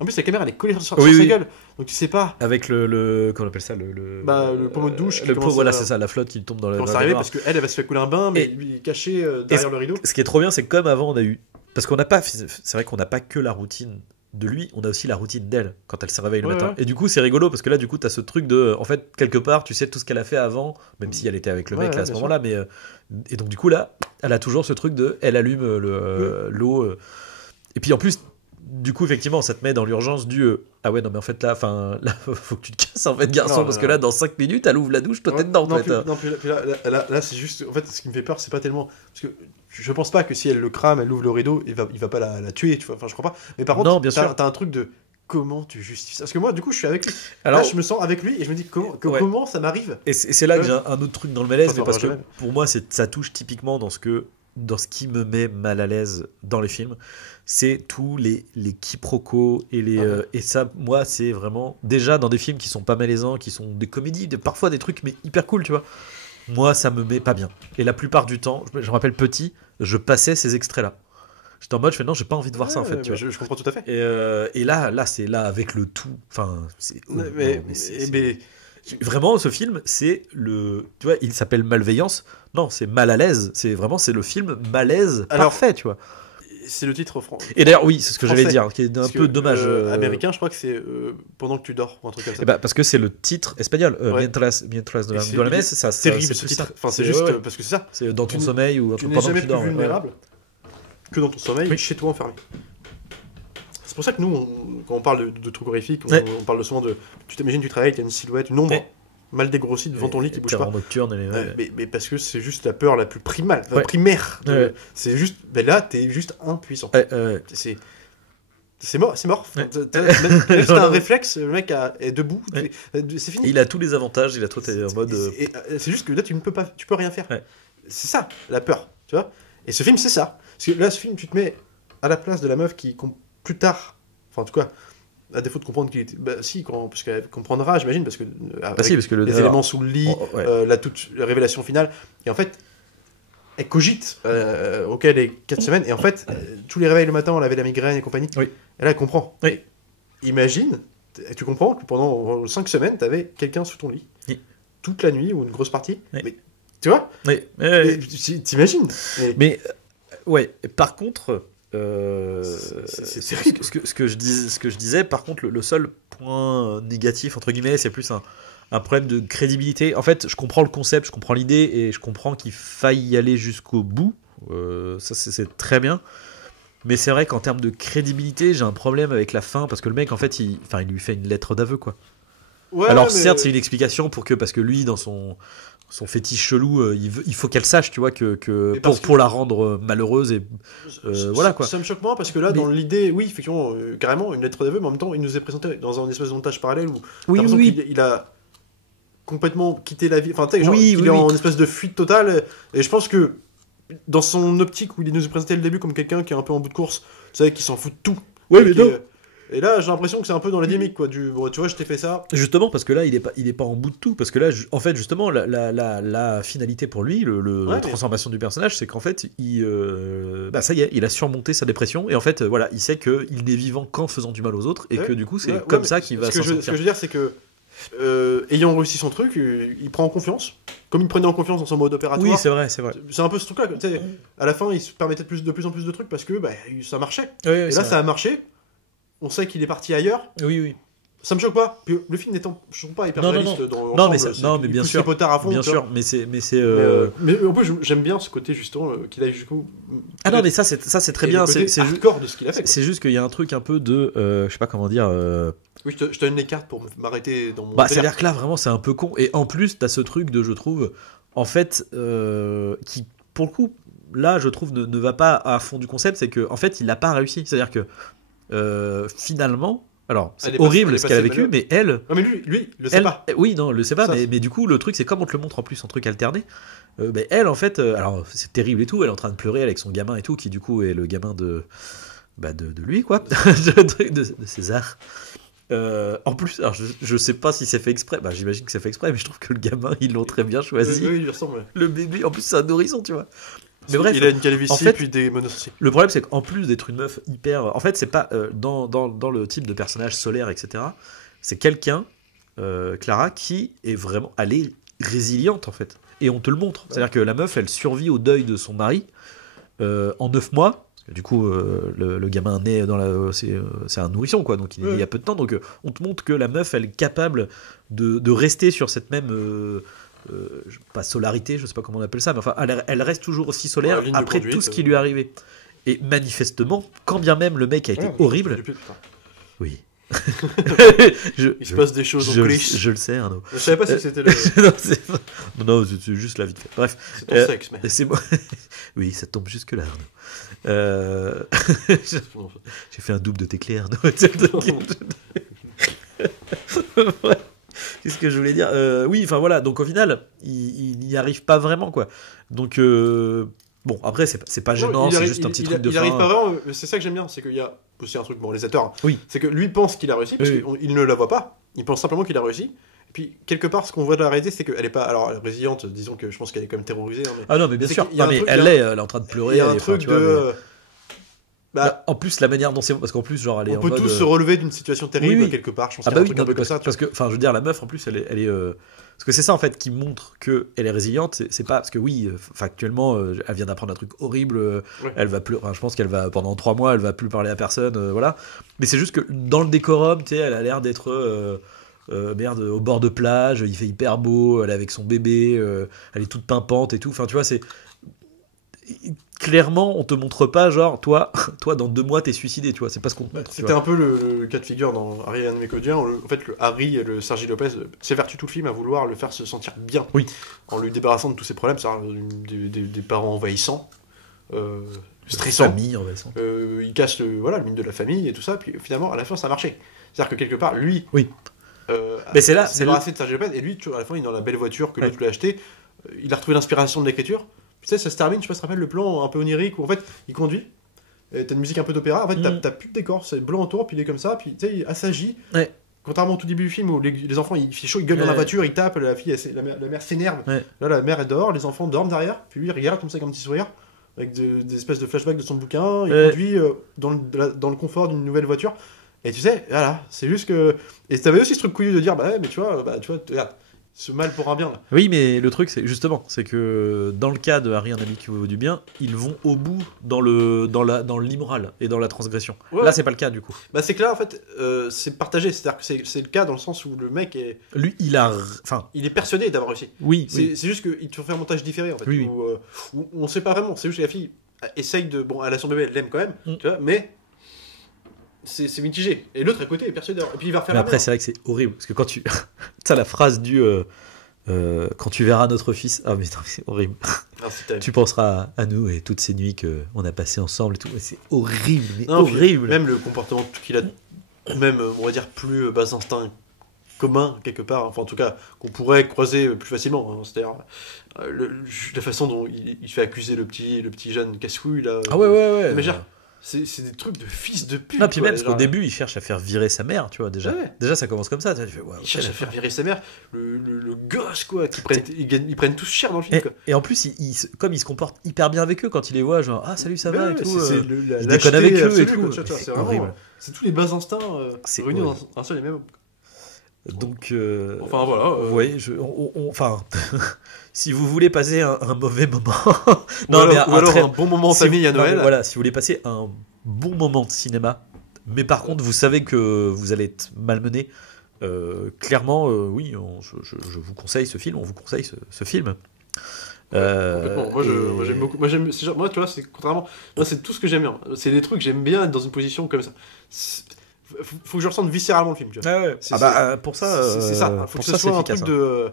En plus, la caméra, elle est collée sur sa gueule. Donc, tu sais pas. Avec le comment on appelle ça? Le pommeau de douche. Voilà, c'est ça, la flotte qui tombe dans la. Quand ça arrive, parce qu'elle va se faire couler un bain, mais lui, il est caché derrière le rideau. Ce qui est trop bien, c'est que comme avant, on a eu. Parce qu'on n'a pas. C'est vrai qu'on n'a pas que la routine de lui, on a aussi la routine d'elle quand elle se réveille le matin. Et du coup, c'est rigolo parce que là, du coup, t'as ce truc de. En fait, quelque part, tu sais tout ce qu'elle a fait avant, même si elle était avec le mec à ce moment-là. Mais, et donc, du coup, là, elle a toujours ce truc de. Elle allume l'eau. Et puis en plus, du coup, effectivement, ça te met dans l'urgence du. Ah ouais, non, mais en fait, là, faut que tu te casses, en fait, garçon, parce que là, dans 5 minutes, elle ouvre la douche, toi, t'es dedans, en fait. Non, puis là, c'est juste. En fait, ce qui me fait peur, c'est pas tellement. Parce que je pense pas que si elle le crame, elle ouvre le rideau, il va pas la tuer, tu vois. Enfin, je crois pas. Mais par contre, t'as un truc de. Comment tu justifies ça? Parce que moi, du coup, je suis avec lui. Alors, là, je me sens avec lui et je me dis comment ça m'arrive. Et c'est là que j'ai un autre truc dans le malaise, mais parce que pour moi, ça touche typiquement dans ce qui me met mal à l'aise dans les films, c'est tous les quiproquos et ça, moi, c'est vraiment déjà dans des films qui sont pas malaisants, qui sont des comédies, parfois des trucs mais hyper cool, tu vois. Moi, ça me met pas bien. Et la plupart du temps, je me rappelle petit, je passais ces extraits-là. J'étais en mode, non, j'ai pas envie de voir ça en fait. Tu vois. Je comprends tout à fait. Et là, c'est là avec le tout. Enfin, c'est. Vraiment, ce film, c'est le. Tu vois, il s'appelle Malveillance. Non, c'est Mal à l'aise. C'est le film malaise parfait, tu vois. C'est le titre français. Et d'ailleurs, oui, c'est ce que j'allais dire, qui est un peu dommage. Américain, je crois que c'est Pendant que tu dors, ou un truc comme ça. Parce que c'est le titre espagnol. Mientras duermes, ça. C'est terrible ce titre. Enfin, c'est juste parce que c'est ça. C'est dans ton sommeil ou pendant que tu dors. Tu n'es jamais plus vulnérable que dans ton sommeil, chez toi enfermé. C'est pour ça que nous, quand on parle de trucs horrifiques, on parle souvent de. Tu t'imagines, tu travailles, tu as une silhouette, une ombre mal dégrossie devant ton lit qui bouge pas. Nocturne, mais parce que c'est juste la peur la plus primaire. C'est juste. Mais là, t'es juste impuissant. C'est mort. T'as un réflexe, le mec est debout, c'est fini. Il a tous les avantages, il a tout en mode. C'est juste que là, tu peux rien faire. C'est ça, la peur, tu vois. Et ce film, c'est ça. Parce que là, ce film, tu te mets à la place de la meuf qui, plus tard, enfin en tout cas, à défaut de comprendre qu'il était, parce qu'elle comprendra, j'imagine, parce que les éléments sous le lit, la révélation finale, et en fait, elle cogite, ok, les 4 semaines, et en fait, tous les réveils le matin, elle avait la migraine et compagnie, et là, elle comprend. Imagine, tu comprends que pendant 5 semaines, t'avais quelqu'un sous ton lit, toute la nuit, ou une grosse partie, mais tu vois, t'imagines. Mais par contre. Ce que je disais, par contre, le seul point négatif, entre guillemets, c'est plus un problème de crédibilité. En fait, je comprends le concept, je comprends l'idée, et je comprends qu'il faille y aller jusqu'au bout. Ça, c'est très bien. Mais c'est vrai qu'en termes de crédibilité, j'ai un problème avec la fin, parce que le mec, en fait, il lui fait une lettre d'aveu, quoi. Alors, certes, c'est une explication parce que lui, dans son fétiche chelou, il faut qu'elle sache, tu vois, pour la rendre malheureuse et voilà quoi. Ça me choque moins parce que là, dans l'idée, oui, effectivement, carrément une lettre d'aveu, mais en même temps, il nous est présenté dans un espèce de montage parallèle où il a complètement quitté la vie, enfin, tu sais, il est en espèce de fuite totale. Et je pense que dans son optique où il nous est présenté le début comme quelqu'un qui est un peu en bout de course, tu sais, qui s'en fout de tout. Et là, j'ai l'impression que c'est un peu dans la dynamique, quoi. Tu vois, je t'ai fait ça. Justement, parce que là, il est pas en bout de tout. Parce que là, en fait, justement, la finalité pour lui, la transformation du personnage, c'est qu'en fait, ça y est, il a surmonté sa dépression. Et en fait, voilà, il sait qu'il n'est vivant qu'en faisant du mal aux autres. Et que du coup, c'est comme ça qu'il va s'en sortir. Ce que je veux dire, c'est que, ayant réussi son truc, il prend en confiance. Comme il prenait en confiance dans son mode opératoire. Oui, c'est vrai. C'est un peu ce truc-là. À la fin, il se permettait de plus en plus de trucs parce que ça marchait. Et là, ça a marché. On sait qu'il est parti ailleurs. Oui. Ça me choque pas. Puis, le film n'étant pas hyper réaliste dans l'ensemble. Mais bien sûr. Potard à fond, bien sûr. Mais en plus, j'aime bien ce côté justement qu'il aille jusqu'où. Ah non, mais ça c'est très bien. C'est hardcore de ce qu'il a fait. C'est juste qu'il y a un truc un peu de, je sais pas comment dire. Oui, je te donne les cartes pour m'arrêter dans mon. C'est-à-dire que là vraiment c'est un peu con. Et en plus t'as ce truc je trouve, en fait, qui pour le coup là je trouve ne va pas à fond du concept, c'est que en fait il n'a pas réussi. C'est-à-dire que finalement, alors c'est horrible ce qu'elle a vécu, mais elle. Non mais lui, le sait pas. Oui, non, le sait pas, mais du coup, le truc, c'est comme on te le montre en plus en truc alterné. Elle, en fait, alors c'est terrible et tout, elle est en train de pleurer avec son gamin et tout, qui du coup est le gamin de lui, quoi, de César. En plus, alors je sais pas si c'est fait exprès, j'imagine que c'est fait exprès, mais je trouve que le gamin, ils l'ont très bien choisi. Oui, il lui ressemble. Le bébé, en plus, c'est un nourrisson, tu vois. Mais bref, il a une calvitie, en fait, puis des monosourcils. Le problème, c'est qu'en plus d'être une meuf hyper. En fait, c'est pas dans le type de personnage solaire, etc. C'est quelqu'un, Clara, qui est vraiment. Elle est résiliente, en fait. Et on te le montre. C'est-à-dire que la meuf, elle survit au deuil de son mari en 9 mois. Parce que du coup, le gamin naît c'est un nourrisson, quoi. Donc il y a peu de temps. Donc on te montre que la meuf, elle est capable de rester sur cette même. Pas solarité, je sais pas comment on appelle ça, mais enfin elle reste toujours aussi solaire après tout ce qui lui est arrivé. Et manifestement, quand bien même le mec a été horrible, oui. Il se passe des choses en coulisses. Je le sais, Arnaud. Je savais pas si c'était le. non, c'est juste la vie de fait. Bref. C'est ton sexe, mais. C'est moi. Oui, ça tombe jusque là, Arnaud. J'ai fait un double de tes clés, Arnaud. Qu'est-ce que je voulais dire, oui, enfin voilà, donc au final, il n'y arrive pas vraiment, quoi. Donc, bon, après, c'est pas gênant, c'est juste un petit truc de fin. Il arrive pas vraiment, c'est ça que j'aime bien, c'est qu'il y a aussi un truc, bon, les acteurs, oui. C'est que lui pense qu'il a réussi, parce qu'il ne la voit pas, il pense simplement qu'il a réussi. Et puis, quelque part, ce qu'on voit de la réalité, c'est qu'elle est pas, alors, résiliente, disons que je pense qu'elle est quand même terrorisée. Hein, mais ah non, mais bien sûr, elle est en train de pleurer. Il y a un truc de. Bah, en plus, la manière dont c'est... Parce qu'en plus, genre, elle est on peut tous se relever d'une situation terrible quelque part. Je pense qu'il y a un truc un peu comme ça. Parce que, enfin, je veux dire, la meuf, en plus, elle est parce que c'est ça, en fait, qui montre qu'elle est résiliente. C'est pas... Parce que oui, factuellement, elle vient d'apprendre un truc horrible. Elle va plus... Enfin, je pense qu'elle va... Pendant 3 mois, elle va plus parler à personne. Voilà. Mais c'est juste que dans le décorum, tu sais, elle a l'air d'être... au bord de plage, il fait hyper beau, elle est avec son bébé, elle est toute pimpante et tout. Enfin, tu vois, c'est... Clairement, on te montre pas, genre, toi dans 2 mois, t'es suicidé, tu vois. C'est pas ce qu'on te montre. C'était un peu le cas de figure dans Harry et Mécodien. En fait, le Harry et le Sergi Lopez s'évertuent tout le film à vouloir le faire se sentir bien. Oui. En lui débarrassant de tous ses problèmes, des parents envahissants, stressants. Famille envahissante. Il casse le mythe de la famille et tout ça, puis finalement, à la fin, ça a marché. C'est-à-dire que quelque part, lui. Oui. Mais c'est là. C'est débarrassé de Sergi Lopez, et lui, à la fin, il est dans la belle voiture que l'autre lui a achetée. Il a retrouvé l'inspiration de l'écriture. Tu sais, ça se termine, je sais pas si tu te rappelles le plan un peu onirique où en fait il conduit, t'as une musique un peu d'opéra, en fait t'as plus de décor, c'est blanc autour, puis il est comme ça, puis tu sais, il assagit. Ouais. Contrairement au tout début du film où les enfants il fait chaud, ils gueulent dans la voiture, ils tapent, la fille, la mère s'énerve. Ouais. Là, la mère est dehors, les enfants dorment derrière, puis lui il regarde comme ça, comme un petit sourire, avec des espèces de flashbacks de son bouquin, il conduit dans le confort d'une nouvelle voiture. Et tu sais, voilà, c'est juste que. Et t'avais aussi ce truc couillu de dire, mais tu vois, regarde. Ce mal pour un bien là. Oui, mais le truc c'est que dans le cas de Harry, un ami qui vaut du bien, ils vont au bout dans l'immoral et dans la transgression. Ouais. Là c'est pas le cas du coup. Bah c'est que là en fait c'est partagé, c'est-à-dire que c'est le cas dans le sens où le mec est lui il est persuadé d'avoir réussi. Oui. C'est juste qu'il te fait un montage différé en fait où on sait pas vraiment, c'est juste que la fille essaye de elle a son bébé, elle l'aime quand même, tu vois, mais c'est mitigé. Et l'autre à côté est persuadé. Et puis il va refaire. Mais après, c'est vrai que c'est horrible. Parce que quand tu. T'as la phrase du. Quand tu verras notre fils. Ah, mais c'est horrible. Tu penseras à nous et toutes ces nuits qu'on a passées ensemble et tout. C'est horrible. Mais horrible. Même le comportement qu'il a. Même, on va dire, plus bas instinct commun, quelque part. Enfin, en tout cas, qu'on pourrait croiser plus facilement. Hein. C'est-à-dire. La façon dont il fait accuser le petit jeune casse-couille. Là, ah ouais. Mais genre. C'est des trucs de fils de pute. Non, puis même, parce qu'au début, il cherche à faire virer sa mère, tu vois, déjà. Ouais. Déjà, ça commence comme ça. Tu fais, il cherche à faire virer sa mère. Le gosse, quoi, ils prennent tous cher dans le film, quoi. Et en plus, comme il se comporte hyper bien avec eux quand il les voit, genre, ah, salut, ça va, et tout. Il déconne avec eux et tout. C'est horrible. C'est tous les bas instincts réunis dans un seul et même. Donc, enfin, voilà. Oui, enfin, si vous voulez passer un mauvais moment, ou alors un bon moment en famille à Noël. Voilà, si vous voulez passer un bon moment de cinéma, mais par contre vous savez que vous allez être malmené, clairement, oui, je vous conseille ce film. On vous conseille ce film. Complètement. Moi j'aime beaucoup. Moi, tu vois, c'est contrairement. Moi, c'est tout ce que j'aime bien. C'est des trucs que j'aime bien être dans une position comme ça. Faut que je ressente viscéralement le film, tu vois. Ah ouais. Pour ça, c'est ça. Faut que ce soit un truc de.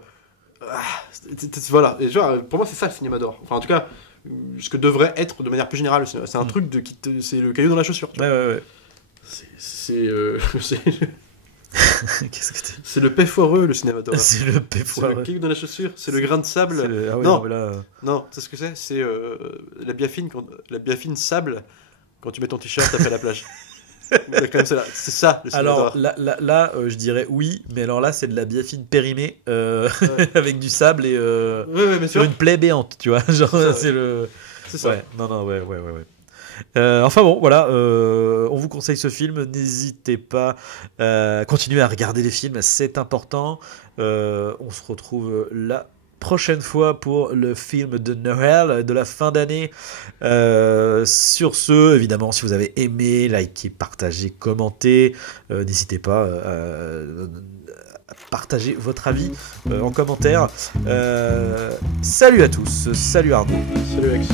Voilà. Et tu vois, pour moi, c'est ça le cinéma d'or. Enfin, en tout cas, ce que devrait être de manière plus générale le cinéma. C'est un truc c'est le caillou dans la chaussure. Tu vois. Ouais. C'est Qu'est-ce que c'est le paix foireux, le cinéma d'or. C'est le paix foireux. C'est le caillou dans la chaussure. C'est le grain de sable. Non, c'est ce que c'est. C'est la biafine sable quand tu mets ton t-shirt après la plage. C'est ça le cinéma d'or. Alors là je dirais oui, mais alors là c'est de la biafine périmée avec du sable et sur une plaie béante, tu vois, genre c'est ça. Ouais. Non ouais. Enfin bon, voilà, on vous conseille ce film. N'hésitez pas à continuer à regarder les films, c'est important. On se retrouve la prochaine fois pour le film de Noël de la fin d'année. Sur ce, évidemment, si vous avez aimé, likez, partagez, commentez. N'hésitez pas à partager votre avis en commentaire. Salut à tous, salut Arnaud. Salut Alex.